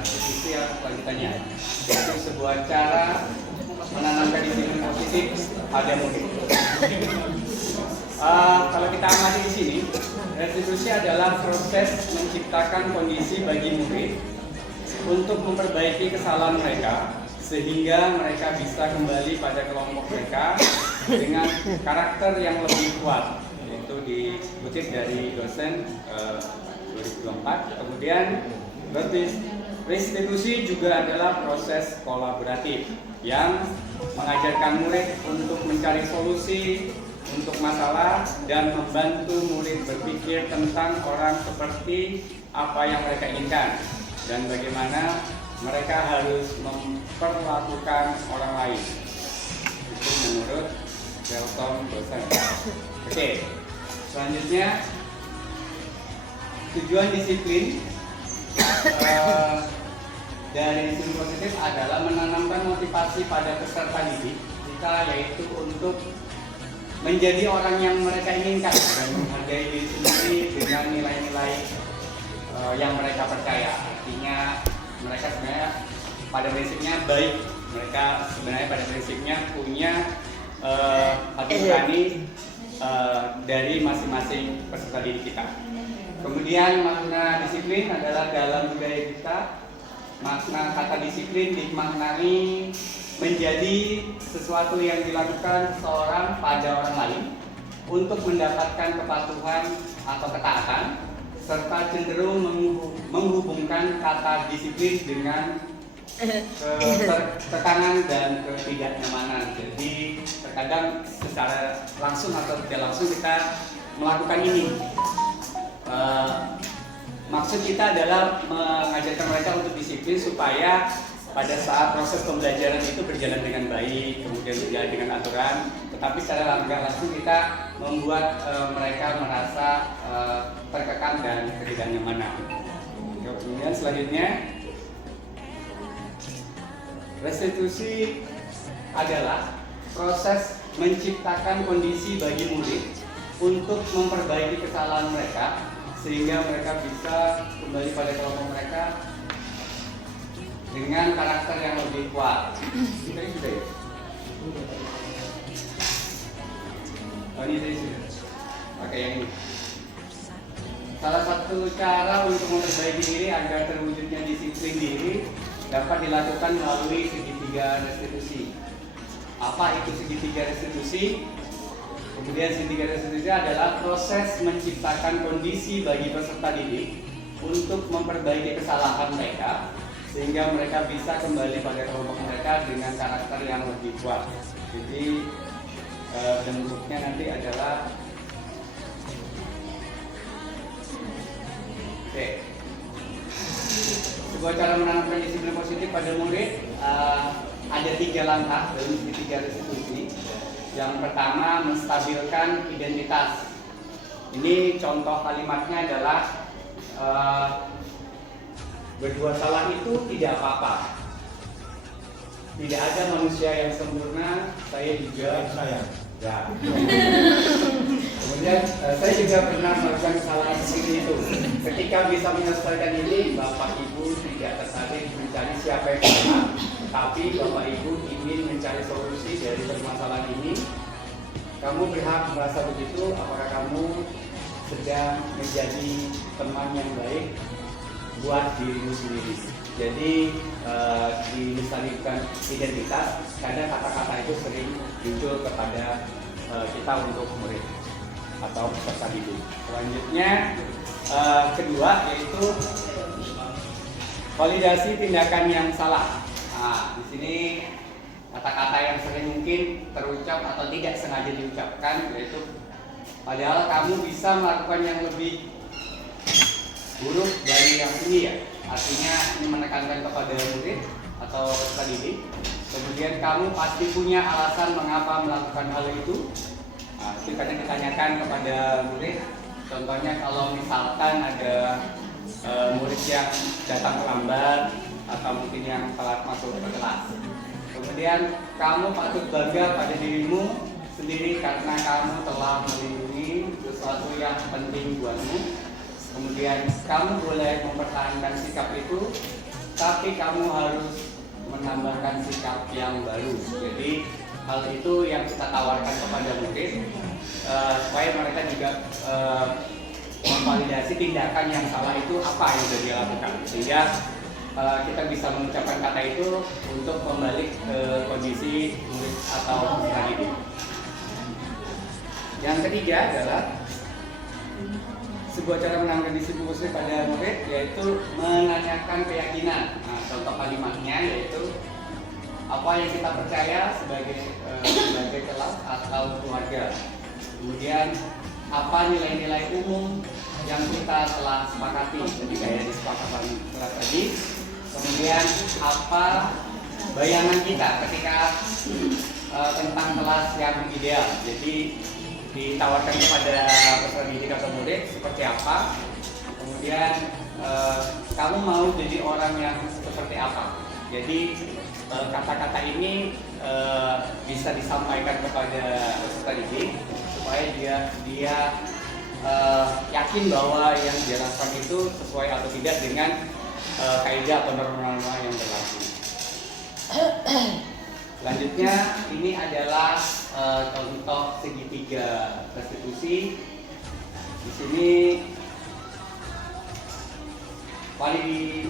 restitusi yang selanjutnya, yaitu sebuah cara menanamkan disiplin positif pada murid. Kalau kita amati di sini, restitusi adalah proses menciptakan kondisi bagi murid untuk memperbaiki kesalahan mereka sehingga mereka bisa kembali pada kelompok mereka dengan karakter yang lebih kuat. Itu dikutip dari dosen 2004. Kemudian restitusi juga adalah proses kolaboratif yang mengajarkan murid untuk mencari solusi untuk masalah dan membantu murid berpikir tentang orang seperti apa yang mereka inginkan dan bagaimana mereka harus memperlakukan orang lain. Itu menurut Shelton dosen. Oke, selanjutnya tujuan disiplin dari disiplin positif adalah menanamkan motivasi pada peserta didik kita, yaitu untuk menjadi orang yang mereka inginkan dan menghargai diri sendiri dengan nilai-nilai yang mereka percaya. Artinya mereka sebenarnya pada prinsipnya baik, mereka sebenarnya pada prinsipnya punya hati nurani dari masing-masing peserta didik kita. Kemudian makna disiplin adalah dalam budaya kita, makna kata disiplin dimaknai menjadi sesuatu yang dilakukan seseorang pada orang lain untuk mendapatkan kepatuhan atau ketaatan, serta cenderung menghubungkan kata disiplin dengan tekanan dan ketidaknyamanan. Jadi terkadang secara langsung atau tidak langsung kita melakukan ini. Maksud kita adalah mengajarkan mereka untuk disiplin supaya pada saat proses pembelajaran itu berjalan dengan baik, kemudian berjalan dengan aturan, tetapi secara nggak langsung kita membuat mereka merasa terkekang dan ketidaknyamanan. Kemudian selanjutnya, restitusi adalah proses menciptakan kondisi bagi murid untuk memperbaiki kesalahan mereka sehingga mereka bisa kembali pada kelompok mereka dengan karakter yang lebih kuat. Ini tadi sudah ya? Oh, ini tadi sudah. Oke, yang ini. Salah satu cara untuk memperbaiki diri agar terwujudnya disiplin diri dapat dilakukan melalui segitiga restitusi. Apa itu segitiga restitusi? Kemudian segitiga restitusi adalah proses menciptakan kondisi bagi peserta didik untuk memperbaiki kesalahan mereka sehingga mereka bisa kembali pada kelompok mereka dengan karakter yang lebih kuat. Jadi bentuknya nanti adalah sebuah cara menanamkan disiplin positif pada murid. Ada 3 langkah dalam segitiga restitusi. Yang pertama, menstabilkan identitas. Ini contoh kalimatnya adalah berbuat salah itu tidak apa-apa. Tidak ada manusia yang sempurna. Saya juga ya. Kemudian saya juga pernah melakukan kesalahan seperti itu. Ketika bisa menyelesaikan ini, Bapak Ibu tidak tertarik mencari siapa yang salah, tapi Bapak Ibu ingin mencari solusi dari permasalahan ini. Kamu berhak merasa begitu. Apakah kamu sedang menjadi teman yang baik buat dirimu sendiri? Jadi dilestarikan identitas, karena kata-kata itu sering muncul kepada kita untuk murid atau peserta didik. Selanjutnya kedua yaitu validasi tindakan yang salah. Nah, di sini kata-kata yang sering mungkin terucap atau tidak sengaja diucapkan, yaitu padahal kamu bisa melakukan yang lebih buruk dari yang ini ya. Artinya ini menekankan kepada murid atau peserta didik. Kemudian kamu pasti punya alasan mengapa melakukan hal itu. Nah, itu kadang ditanyakan kepada murid. Contohnya kalau misalkan ada murid yang datang terlambat atau mungkin yang telat masuk ke kelas. Kemudian kamu patut bangga pada dirimu sendiri karena kamu telah melindungi sesuatu yang penting buatmu. Kemudian kamu boleh mempertahankan sikap itu, tapi kamu harus menambahkan sikap yang baru. Jadi hal itu yang kita tawarkan kepada murid supaya mereka juga memvalidasi tindakan yang salah itu apa yang sudah dia lakukan, sehingga kita bisa mengucapkan kata itu untuk kembali ke kondisi murid atau peserta didik. Yang ketiga adalah sebuah cara menanamkan disiplin positif pada murid, yaitu menanyakan keyakinan. Nah, contoh kalimatnya yaitu apa yang kita percaya sebagai kelas atau keluarga. Kemudian apa nilai-nilai umum yang kita telah sepakati, jadi kayak disepakatan kelas tadi. Kemudian apa bayangan kita ketika tentang kelas yang ideal. Jadi ditawarkan kepada peserta didik atau murid seperti apa. Kemudian kamu mau jadi orang yang seperti apa. Jadi kata-kata ini bisa disampaikan kepada peserta didik supaya dia yakin bahwa yang dia lakukan itu sesuai atau tidak dengan kaidah atau norma-norma yang berlaku. Selanjutnya ini adalah contoh segitiga restitusi. Di sini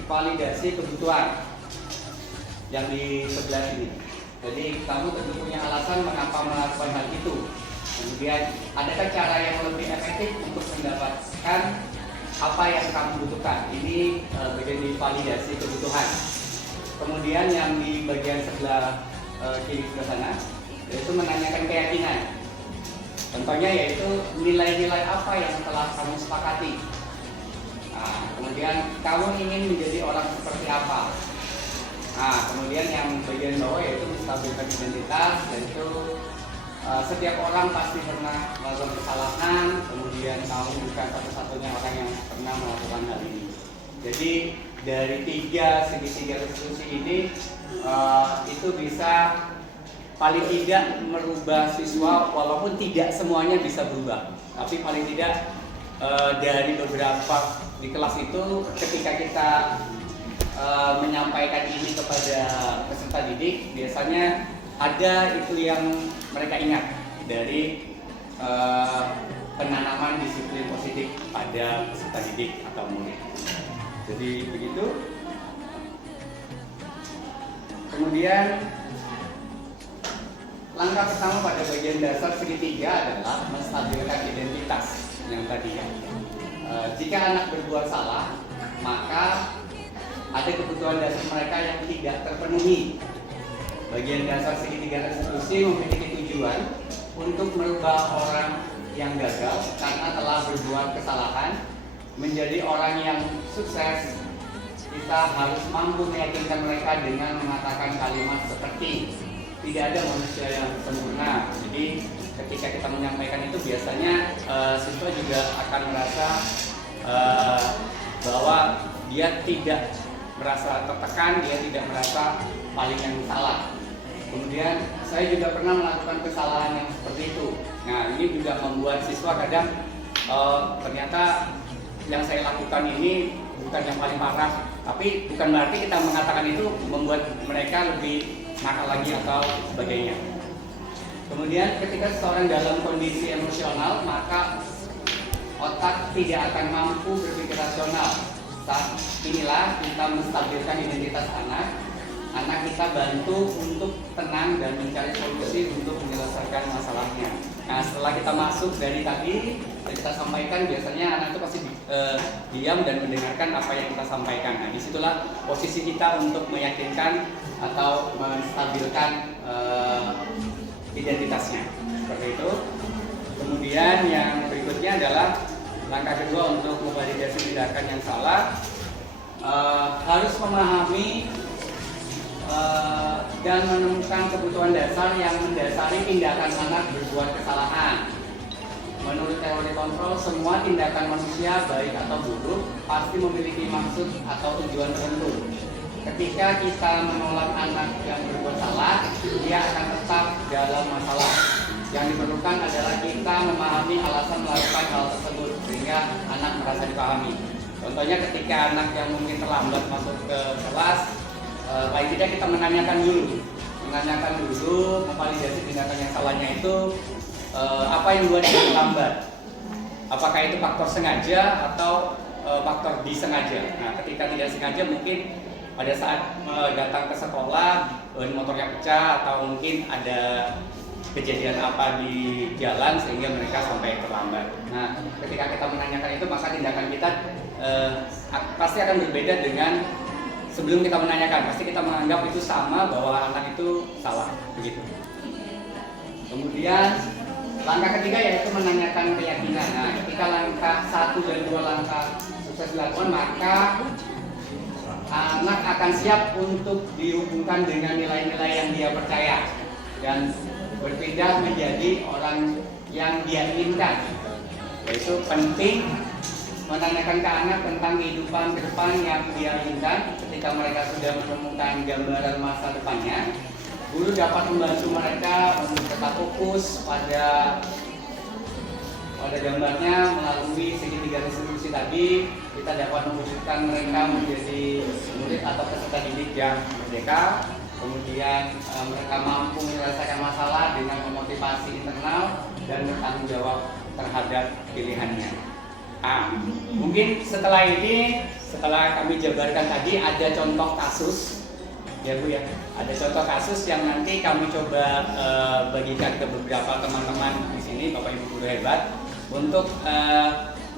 validasi kebutuhan yang di sebelah sini. Jadi kamu tentu punya alasan mengapa melakukan hal itu. Kemudian adakah cara yang lebih efektif untuk mendapatkan apa yang kamu butuhkan? Ini bagian di validasi kebutuhan. Kemudian yang di bagian sebelah kiri sebelah sana yaitu menanyakan keyakinan. Contohnya yaitu nilai-nilai apa yang telah kamu sepakati. Nah, kemudian kamu ingin menjadi orang seperti apa? Nah, kemudian yang bagian bawah yaitu menstabilkan identitas, yaitu setiap orang pasti pernah melakukan kesalahan, kemudian kamu bukan satu-satunya orang yang pernah melakukan hal ini. Jadi dari segitiga restitusi ini itu bisa paling tidak merubah siswa, walaupun tidak semuanya bisa berubah, tapi paling tidak dari beberapa di kelas itu ketika kita menyampaikan ini kepada peserta didik, biasanya ada itu yang mereka ingat dari penanaman disiplin positif pada peserta didik atau murid. Jadi begitu. Kemudian langkah pertama pada bagian dasar segitiga adalah menstabilkan identitas yang tadi ya. Jika anak berbuat salah, maka ada kebutuhan dasar mereka yang tidak terpenuhi. Bagian dasar segitiga restitusi memiliki tujuan untuk merubah orang yang gagal karena telah berbuat kesalahan menjadi orang yang sukses. Kita harus mampu meyakinkan mereka dengan mengatakan kalimat seperti tidak ada manusia yang sempurna. Jadi ketika kita menyampaikan itu biasanya siswa juga akan merasa bahwa dia tidak merasa tertekan, dia tidak merasa paling yang salah. Kemudian saya juga pernah melakukan kesalahan yang seperti itu. Nah, ini juga membuat siswa kadang ternyata yang saya lakukan ini bukan yang paling parah, tapi bukan berarti kita mengatakan itu membuat mereka lebih nakal lagi atau sebagainya. Kemudian ketika seseorang dalam kondisi emosional, maka otak tidak akan mampu berpikir rasional. Saat inilah kita menstabilkan identitas anak kita bantu untuk tenang dan mencari solusi untuk menyelesaikan masalahnya. Nah, setelah kita masuk dari tadi dan kita sampaikan, biasanya anak itu pasti diam dan mendengarkan apa yang kita sampaikan. Nah, disitulah posisi kita untuk meyakinkan atau menstabilkan identitasnya. Seperti itu. Kemudian yang berikutnya adalah langkah kedua untuk memvalidasi tindakan yang salah. Harus memahami dan menemukan kebutuhan dasar yang mendasari tindakan anak berbuat kesalahan. Menurut teori kontrol, semua tindakan manusia baik atau buruk pasti memiliki maksud atau tujuan tertentu. Ketika kita menolak anak yang berbuat salah, dia akan tetap dalam masalah. Yang diperlukan adalah kita memahami alasan melakukan hal tersebut sehingga anak merasa dipahami. Contohnya ketika anak yang mungkin terlambat masuk ke kelas, paling tidak kita menanyakan dulu memvalidasi tindakan yang salahnya itu apa yang buat dia terlambat. Apakah itu faktor sengaja atau faktor disengaja. Nah, ketika tidak sengaja mungkin pada saat datang ke sekolah motornya pecah atau mungkin ada kejadian apa di jalan sehingga mereka sampai terlambat. Nah, ketika kita menanyakan itu, maka tindakan kita pasti akan berbeda dengan sebelum kita menanyakan. Pasti kita menganggap itu sama, bahwa anak itu salah, begitu. Kemudian langkah ketiga yaitu menanyakan keyakinan. Nah, ketika langkah 1 dan 2 langkah sukses dilakukan, maka anak akan siap untuk dihubungkan dengan nilai-nilai yang dia percaya dan berpindah menjadi orang yang dia inginkan. Yaitu penting menanyakan ke anak tentang kehidupan ke depan yang dia inginkan. Ketika mereka sudah menemukan gambaran masa depannya, guru dapat membantu mereka untuk tetap fokus pada gambarnya melalui segitiga restitusi tadi. Kita dapat mewujudkan mereka menjadi murid atau peserta didik yang merdeka. Kemudian mereka mampu menyelesaikan masalah dengan memotivasi internal dan bertanggung jawab terhadap pilihannya. Mungkin setelah kami jabarkan tadi, ada contoh kasus ya Bu ya, ada contoh kasus yang nanti kami coba bagikan ke beberapa teman-teman di sini, Bapak Ibu guru hebat, untuk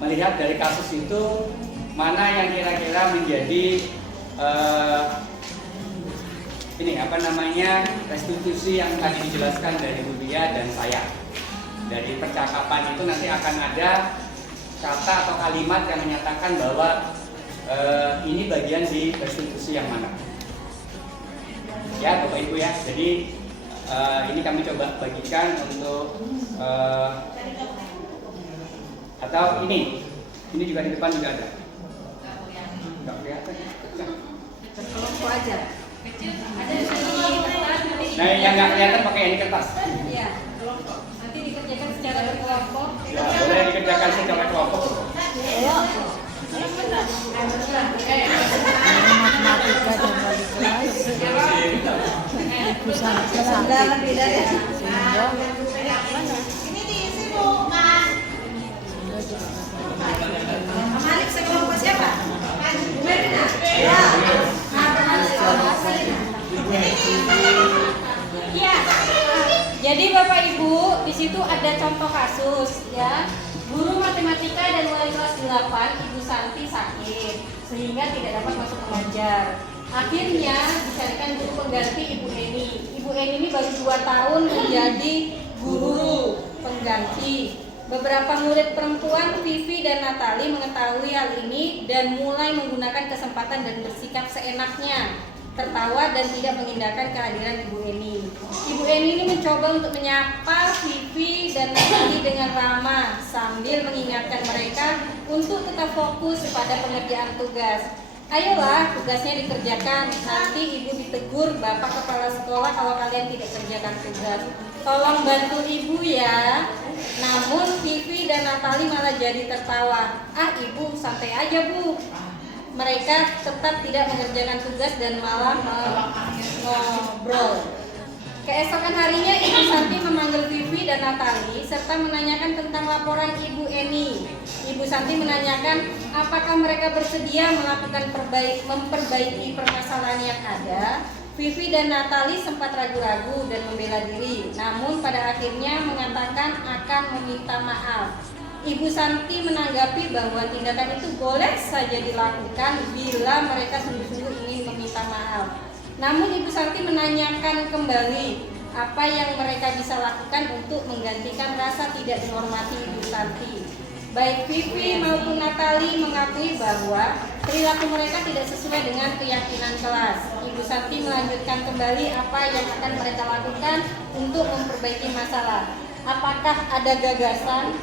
melihat dari kasus itu mana yang kira-kira menjadi restitusi yang tadi dijelaskan dari Bu Dia dan saya. Dari percakapan itu nanti akan ada kata atau kalimat yang menyatakan bahwa ini bagian di restitusi yang mana. ya Bapak Ibu ya. Jadi ini kami coba bagikan untuk atau ini juga di depan juga ada. Enggak kelihatan. Kelompok aja. Ada di sini. Nah, yang nggak kelihatan pakai ini kertas. Iya, kelompok. Nanti dikerjakan secara berkelompok. Ya, boleh dikerjakan secara kelompok. Ayo. Matematika dan balik kelas. Dalam tidak ya. Ini diisi Bu, Kak. Malik sekelompok siapa? Merina. Ya. Iya. Jadi Bapak Ibu, di situ ada contoh kasus ya. Guru matematika dan wali kelas 8, Ibu Santi sakit sehingga tidak dapat masuk mengajar. Akhirnya dicarikan guru pengganti Ibu Eni. Ibu Eni ini baru 2 tahun menjadi guru pengganti. Beberapa murid perempuan, Vivi dan Natali, mengetahui hal ini dan mulai menggunakan kesempatan dan bersikap seenaknya, tertawa dan tidak mengindahkan kehadiran Ibu Eni. Ibu Eni ini mencoba untuk menyapa Vivi dan Natali dengan ramah sambil mengingatkan mereka untuk tetap fokus pada pengerjaan tugas. Ayolah, tugasnya dikerjakan. Nanti ibu ditegur Bapak Kepala Sekolah kalau kalian tidak kerjakan tugas. Tolong bantu ibu ya. Namun Vivi dan Natali malah jadi tertawa. Ah, ibu santai aja bu. Mereka tetap tidak mengerjakan tugas dan malah ngobrol. Keesokan harinya Ibu Santi memanggil Vivi dan Natali serta menanyakan tentang laporan Ibu Eni. Ibu Santi menanyakan apakah mereka bersedia melakukan memperbaiki permasalahan yang ada. Vivi dan Natali sempat ragu-ragu dan membela diri, namun pada akhirnya mengatakan akan meminta maaf. Ibu Santi menanggapi bahwa tindakan itu boleh saja dilakukan bila mereka sungguh-sungguh ingin meminta maaf. Namun Ibu Santi menanyakan kembali apa yang mereka bisa lakukan untuk menggantikan rasa tidak dihormati Ibu Santi. Baik Vivi maupun Natali mengakui bahwa perilaku mereka tidak sesuai dengan keyakinan kelas. Ibu Santi melanjutkan kembali apa yang akan mereka lakukan untuk memperbaiki masalah. Apakah ada gagasan?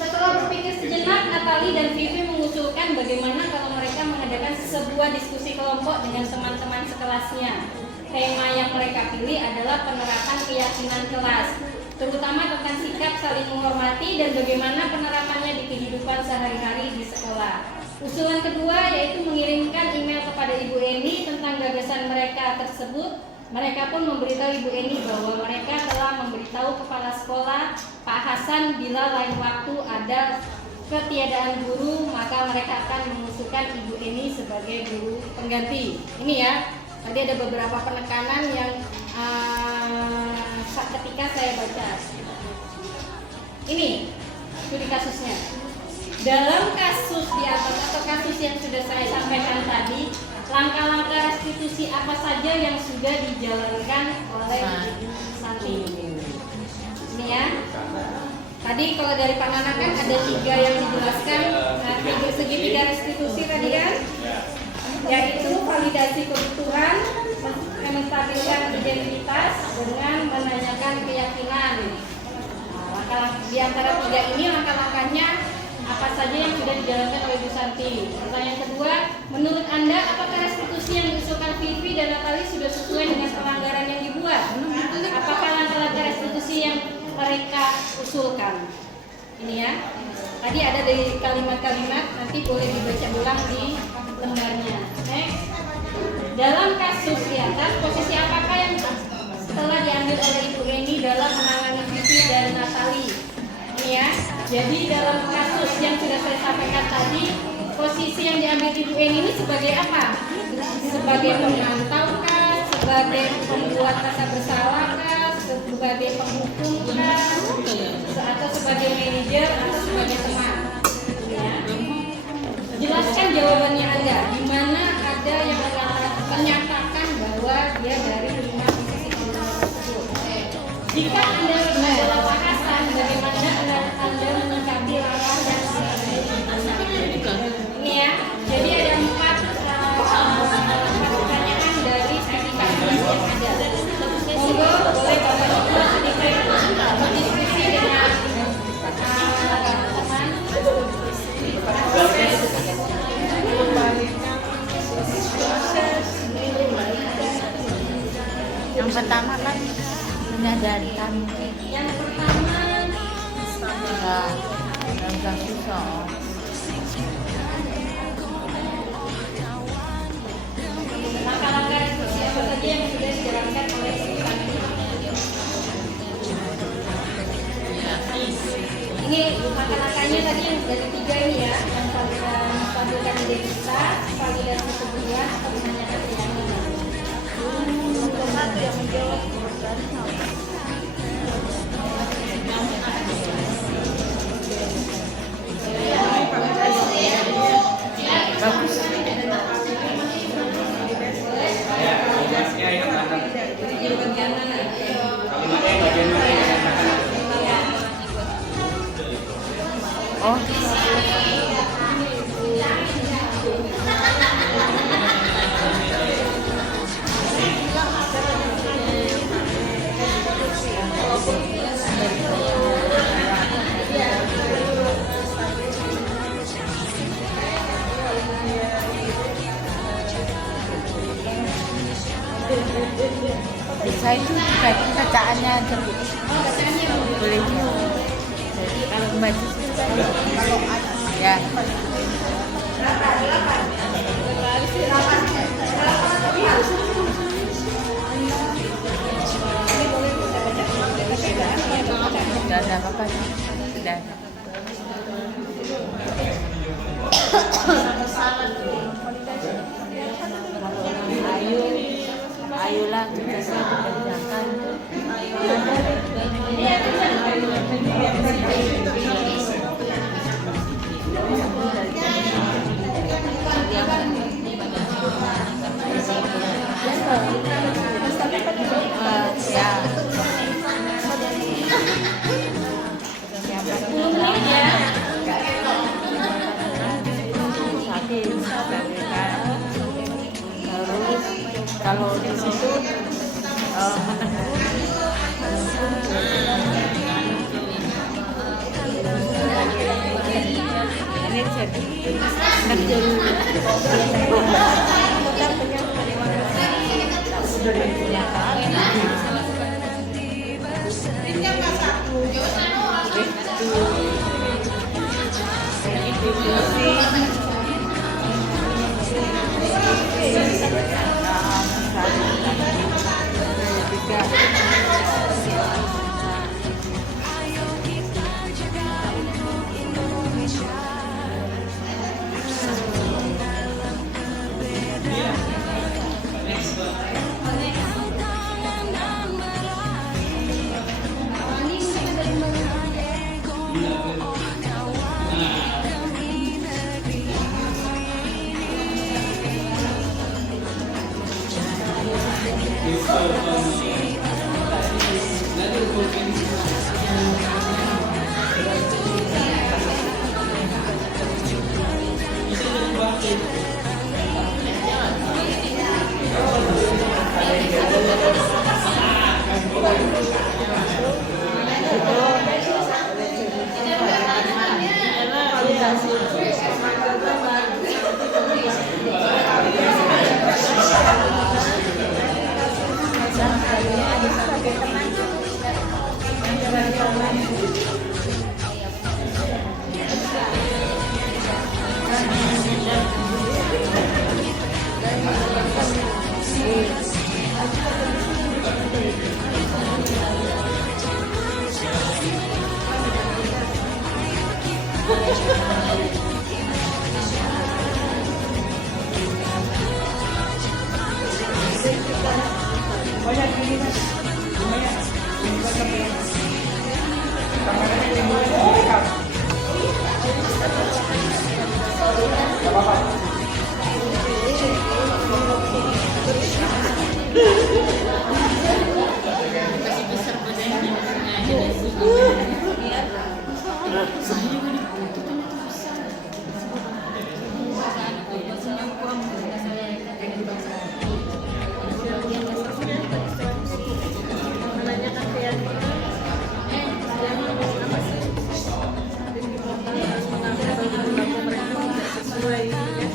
Setelah berpikir sejenak, Natali dan Vivi mengusulkan bagaimana kalau mereka mengadakan sebuah diskusi kelompok dengan teman-teman sekelasnya. Tema yang mereka pilih adalah penerapan keyakinan kelas, terutama tentang sikap saling menghormati dan bagaimana penerapannya di kehidupan sehari-hari di sekolah. Usulan kedua yaitu mengirimkan email kepada Ibu Eni tentang gagasan mereka tersebut. Mereka pun memberitahu Ibu Eni bahwa mereka telah memberitahu kepala sekolah Pak Hasan bila lain waktu ada ketiadaan guru maka mereka akan mengusulkan Ibu Eni sebagai guru pengganti. Ini ya, tadi ada beberapa penekanan yang ketika saya baca. Ini studi kasusnya. Dalam kasus di atas atau kasus yang sudah saya sampaikan tadi, langkah-langkah restitusi apa saja yang sudah dijalankan oleh Ibu Santi. Ini ya. Tadi kalau dari Pak Nana kan ada 3 yang dijelaskan. Nah, segitiga restitusi tadi kan, yaitu validasi kebutuhan, menstabilkan identitas dengan menanyakan keyakinan. Nah, di antara 3 ini langkah-langkahnya apa saja yang sudah dijalankan oleh Ibu Santi. Pertanyaan kedua, menurut Anda apakah restitusi yang diusulkan Vivi dan Natali sudah sesuai dengan pelanggaran yang dibuat? Apakah langkah-langkah restitusi yang mereka usulkan? Ini ya. Tadi ada dari kalimat-kalimat, nanti boleh dibaca ulang di lembarnya. Next. Dalam kasus di atas, posisi apakah yang telah diambil oleh Ibu Eni dalam menangani Vivi dan Natali? Ini ya. Jadi dalam kasus yang sudah saya sampaikan tadi, posisi yang diambil Ibu Eni ini sebagai apa? Sebagai pemantau kah? Sebagai pembuat rasa bersalah kah? Sebagai penghukum kah? Atau sebagai manajer atau sebagai teman? Ya. Jelaskan jawabannya Anda. Di mana ada yang menyatakan bahwa dia dari 5 posisi tersebut. Jika Anda adalah Pak Hasan, bagaimana Anda menyikapi langkah dan ini ya. Jadi ada 4 pertanyaan dari Ini dari kami. Yang pertama Enggak, enggak susah. Langkah-langkah diskusi apa saja yang sudah dijalankan oleh kami? Ini langkah-langkahnya tadi yang dari 3 ini ya, yang menstabilkan identitas, validasi kebutuhan, atau menanyakan keyakinan. Satu yang menjawab bagus. Ya, tugasnya yang mana? Bagian mana? Kalimatnya bagian mana yang katakan? Oh, bisa itu bacaannya aja Bu. Boleh Bu. Kalau baca kalau ya. Sudah ada apa-apa? Sudah. Ayolah kita kerjakan. Ya. Terus kalau di situ ini jadi sesuai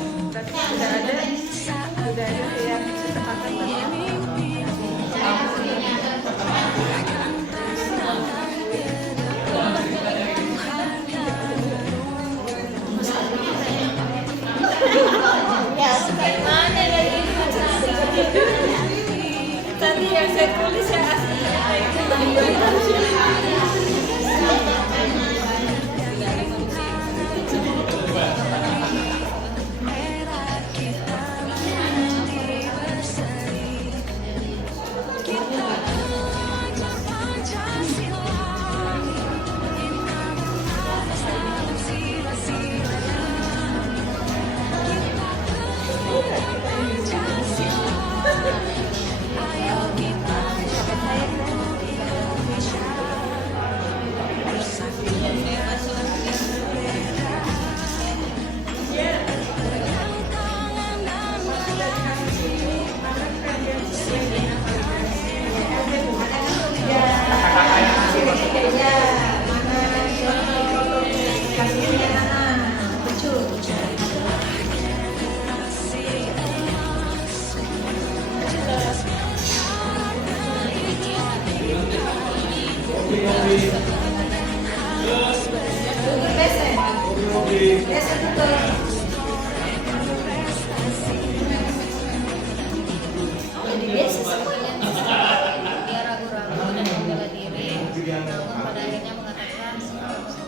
Dia ragu-ragu dan membela diri, namun pada akhirnya mengatakan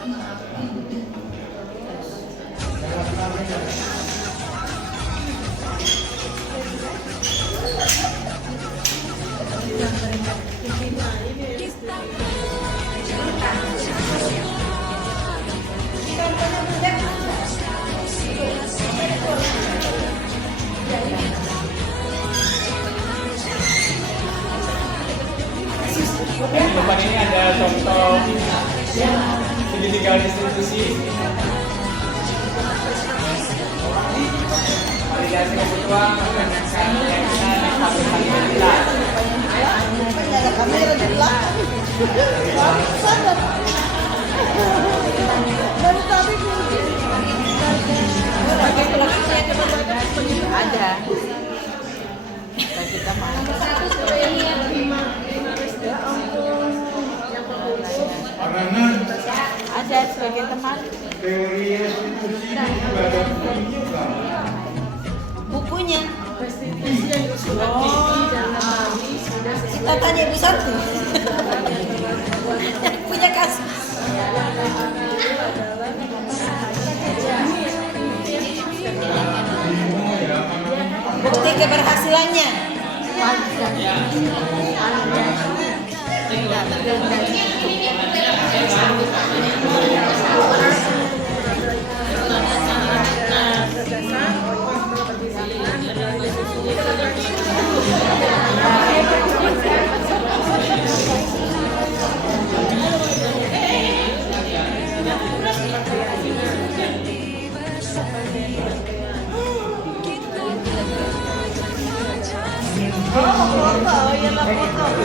maaf. Di depan ini ada contoh segitiga distribusi. Validasi kebutuhan menggunakan teknik akuntabilitas. Ada kamera di belakang. Sadar. Dari tadi Ada. Kita mau. Ada sebagai teman. bukunya. Kita tanya Ibu Santi. Yang punya kasus. Bukti keberhasilannya.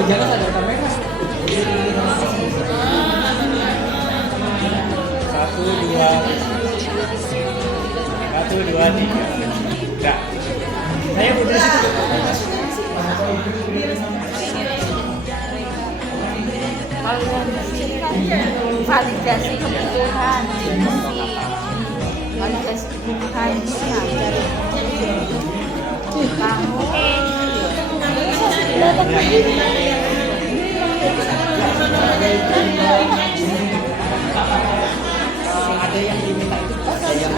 Jangan ada kamera. 1, 2, 3. Enggak. Saya udah situ. Validasi kebutuhan. Validasi kebutuhan. Kamu Ada yang diminta itu ada yang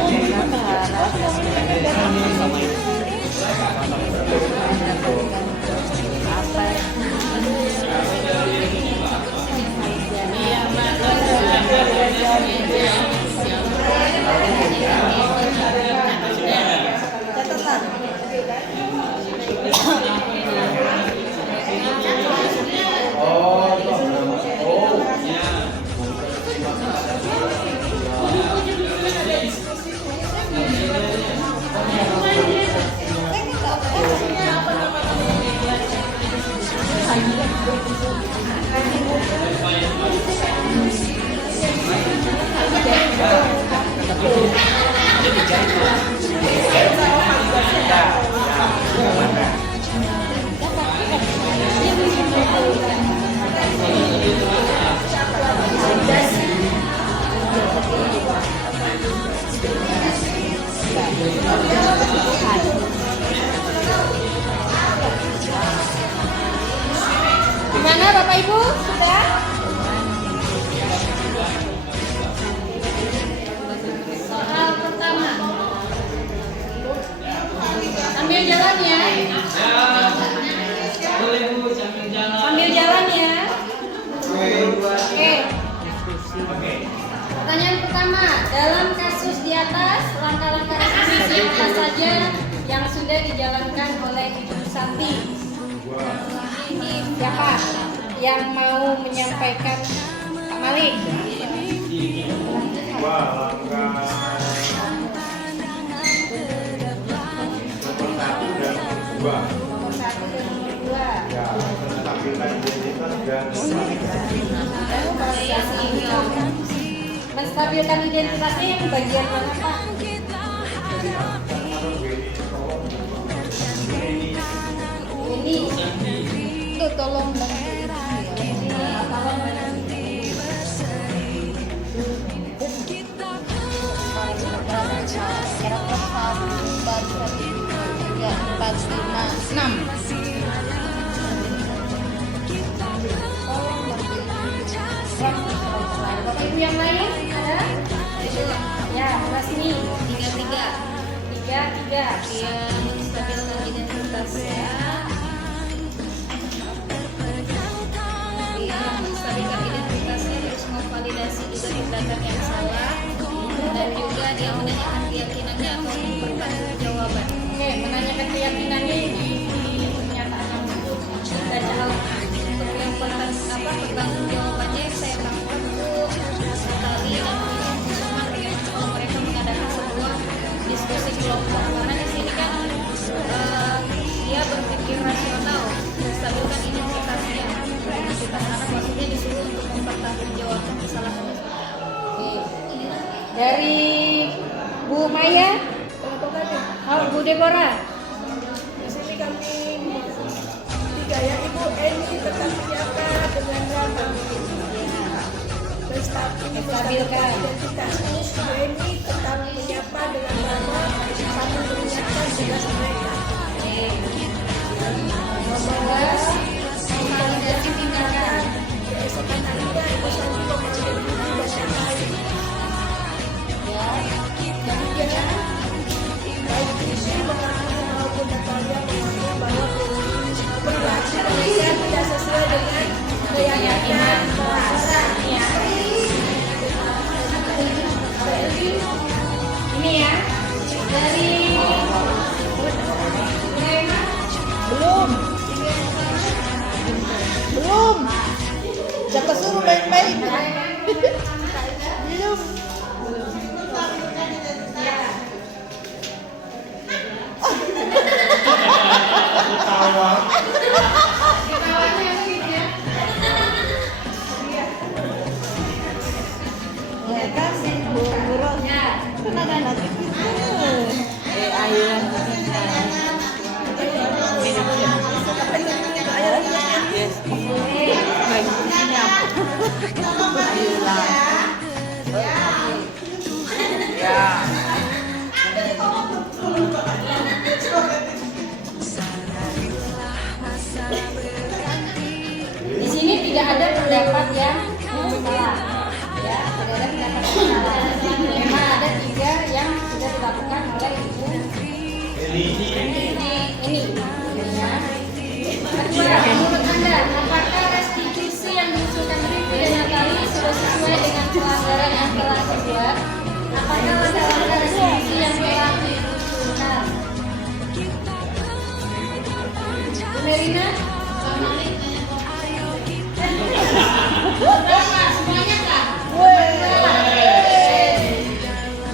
Dalam kasus di atas, langkah-langkah resolusi apa saja yang sudah dijalankan oleh Ibu Santi? Ini siapa yang mau menyampaikan? Pak Malik. Wah, langkah nomor 1 dan nomor 2. Ya, menstabilkan identitas dan Menstabilkan identitasnya yang bagian mana, Pak? Ini. Tuh tolong dong. Bapak Ibu yang lain ada? Ya, Rasmi. 3. Yang menstabilkan identitasnya. Yang menstabilkan identitasnya terus memvalidasi juga tindakan yang salah dan juga dia menanyakan keyakinannya atau pertanggungjawaban. Oke, menanyakan keyakinannya di pernyataan yang kita jawab. Untuk yang pertanggungjawabannya saya tangkap itu sekali dan teman dengan mereka mengadakan sebuah diskusi kelompok karena di sini kan dia berpikir rasional menstabilkan identitasnya karena maksudnya disuruh untuk mempertanggungjawabkan kesalahan. Oke. Dari Bu Maya, oh, Bu Deborah. Di sini kami 3 ya, Ibu Eni tetap menyapa dengan ramah. Menstabilkan identitas. Ibu Eni tetap menyapa dengan ramah sambil mengingatkan tugas mereka. Memvalidasi tindakan. Keesokan harinya Ibu Santi memanggil Budi dan yang lain. Ketiga, baik Budi mengaku maupun Natalia mengaku bahwa perilaku mereka tidak sesuai dengan keyakinan orang. Ini ya, dari Belum. Siapa suruh baik-baik? Belum. Ya kan, burung. Kan ada nanti gitu. Ayo. Yes. Baik, siap. Ayolah. Ya. di sini tidak ada pendapat yang salah. Ya, tidak ada pendapat yang salah. Memang ada 3 yang sudah dilakukan oleh Ibu ini. Ya. Kedua, menurut Anda, apakah restitusi yang diusulkan Vivi dan Natali sudah sesuai dengan pelanggaran yang telah dibuat? Apakah langkah-langkah restitusi yang telah diusulkan? Bu Melina? Semuanya Kak?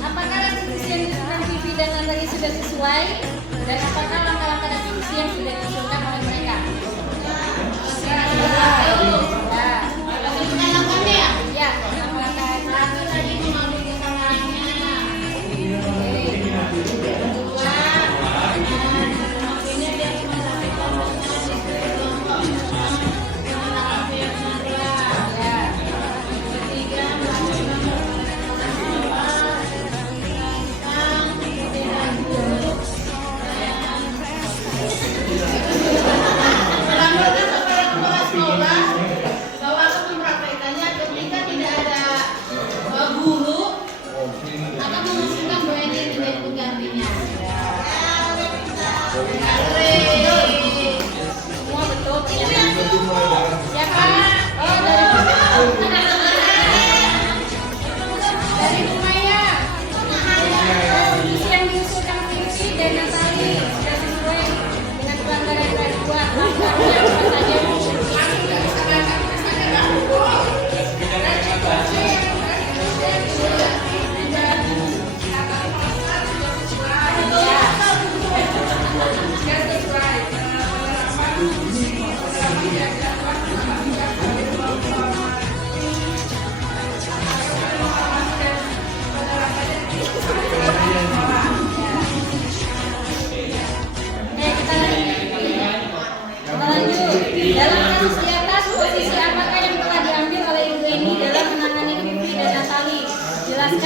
Apakah restitusi yang diusulkan Vivi dan Natali sudah sesuai? Dan apakah langkah-langkah restitusi yang sudah diusulkan oleh mereka? Ya, langkah-langkah tadi mengambil kesalahannya. Ya.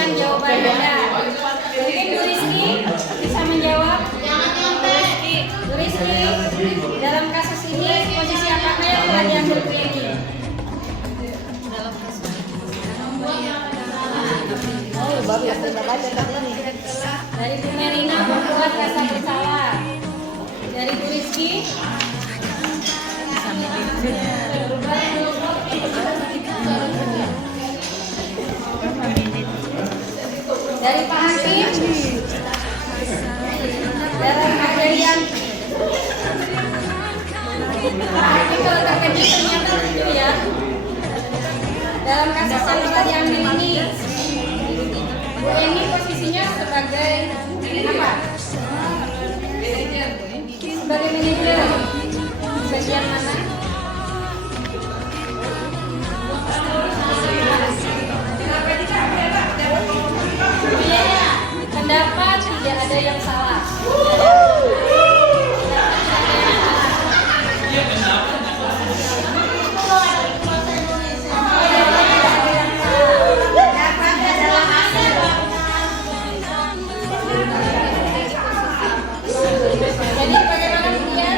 pertanyaan jawaban Anda. Mungkin Bu Rizky bisa menjawab. Bu Rizky, dalam kasus ini posisi apakah yang telah diambil Bu Yeni? Oh, bagus sudah baca tadi ini. Dari Bu Merina membuat rasa bersalah. Dari Bu Rizky, dari Pak Hakim, dari Hadian. Pak Hakim kalau terkejut ternyata begitu ya. Dalam kasus yang telah diambil ini, Bu Eni posisinya sebagai apa? Sebagai manajer bagian mana? Pendapat tidak ada yang salah. Jadi bagaimana kemudian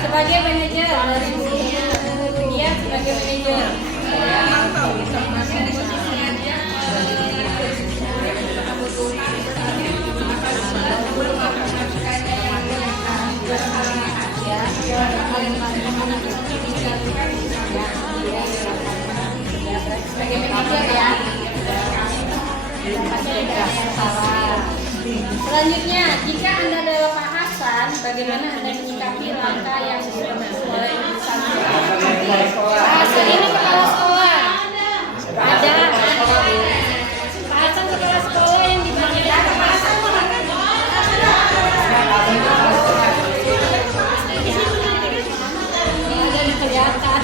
sebagai manajer dari dia sebagai manajer. Sebagai manajer ya. Selanjutnya, jika Anda adalah Pak Hasan, bagaimana Anda menyikapi langkah yang ditempuh oleh Ibu Santi? Pak Hasan ini kepala sekolah. Ada. Pak Hasan kepala sekolah yang dibagian Pak Hasan. Ada di kelihatan.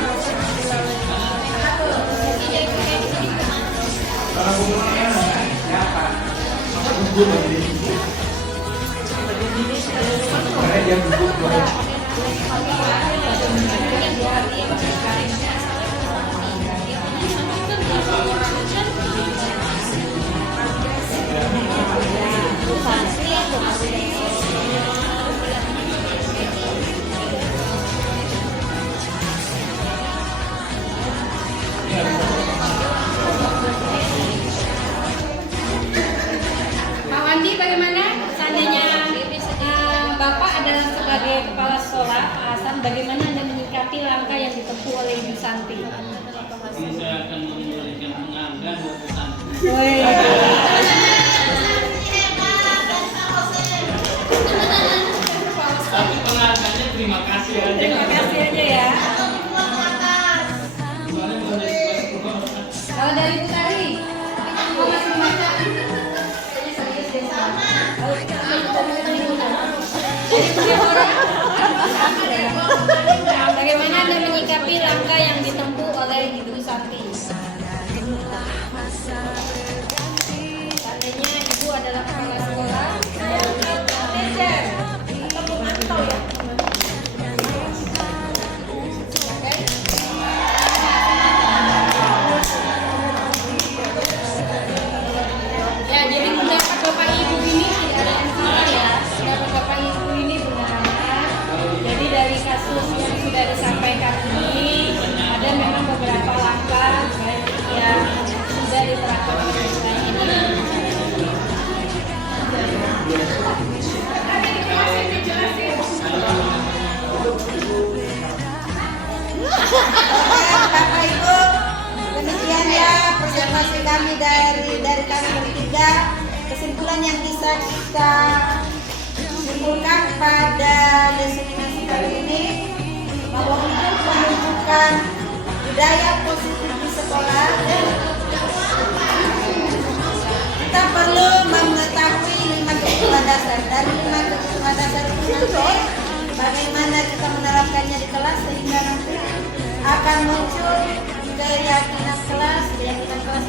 Pak Wandi, bagaimana seandainya Bapak adalah sebagai kepala sekolah, Pak Hasan, bagaimana Anda menyikapi langkah yang ditempuh oleh Ibu Santi? Ini saya akan memberikan penghargaan buat Bu Santi. Tapi penghargaannya terima kasih aja. Terima kasih aja ya. Kemarin kalau dari kelas 10, Kalau dari Bu Kari, aku masih membaca. Serius deh sama. Bagaimana Anda menyikapi langkah yang ditempuh oleh Ibu Santi? Seandainya Ibu adalah kepala sekolah, manajer atau pemantau ya? Oke. Ya, jadi pendapat Bapak Ibu ini tidak ada yang salah ya. Pendapat Bapak Ibu ini benar. Jadi dari kasus yang sudah disampaikan ini, ada memang beberapa langkah baik yang sudah diterapkan oleh pemerintah ini. Bapak Ibu, demikian ya presentasi kami dari kami bertiga. Kesimpulan yang bisa kita simpulkan pada diseminasi kali ini bahwa untuk menunjukkan budaya positif di sekolah, kita perlu mengetahui 5 kebutuhan dasar. Dari 5 kebutuhan dasar itu nanti bagaimana kita menerapkannya di kelas sehingga nanti akan muncul keyakinan kelas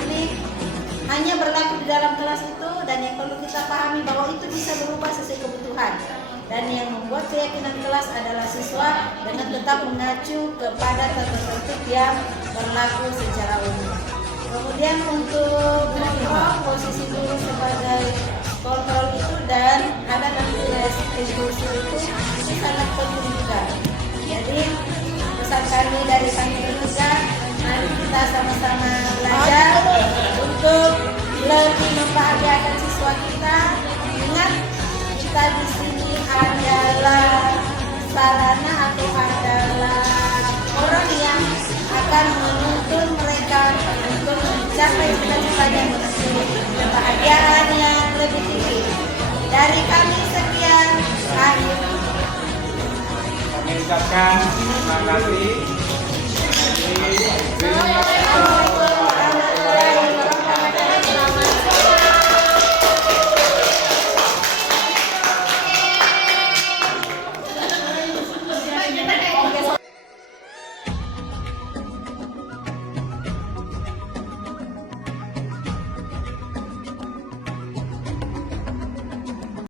ini hanya berlaku di dalam kelas itu, dan yang perlu kita pahami bahwa itu bisa berubah sesuai kebutuhan, dan yang membuat keyakinan kelas adalah siswa dengan tetap mengacu kepada tata tertib yang berlaku secara umum. Kemudian untuk posisi guru sebagai kontrol itu dan ada nanti restitusi itu sangat penting juga. Jadi pesan kami dari kami bertiga, mari kita sama-sama belajar untuk lebih membahagiakan siswa kita. Ingat, kita di sini adalah sarana atau adalah orang yang akan menuntun mereka untuk mencapai cita-citanya menuju kebahagiaan yang lebih tinggi. Dari kami sekian, akhir. Kami ucapkan terima kasih.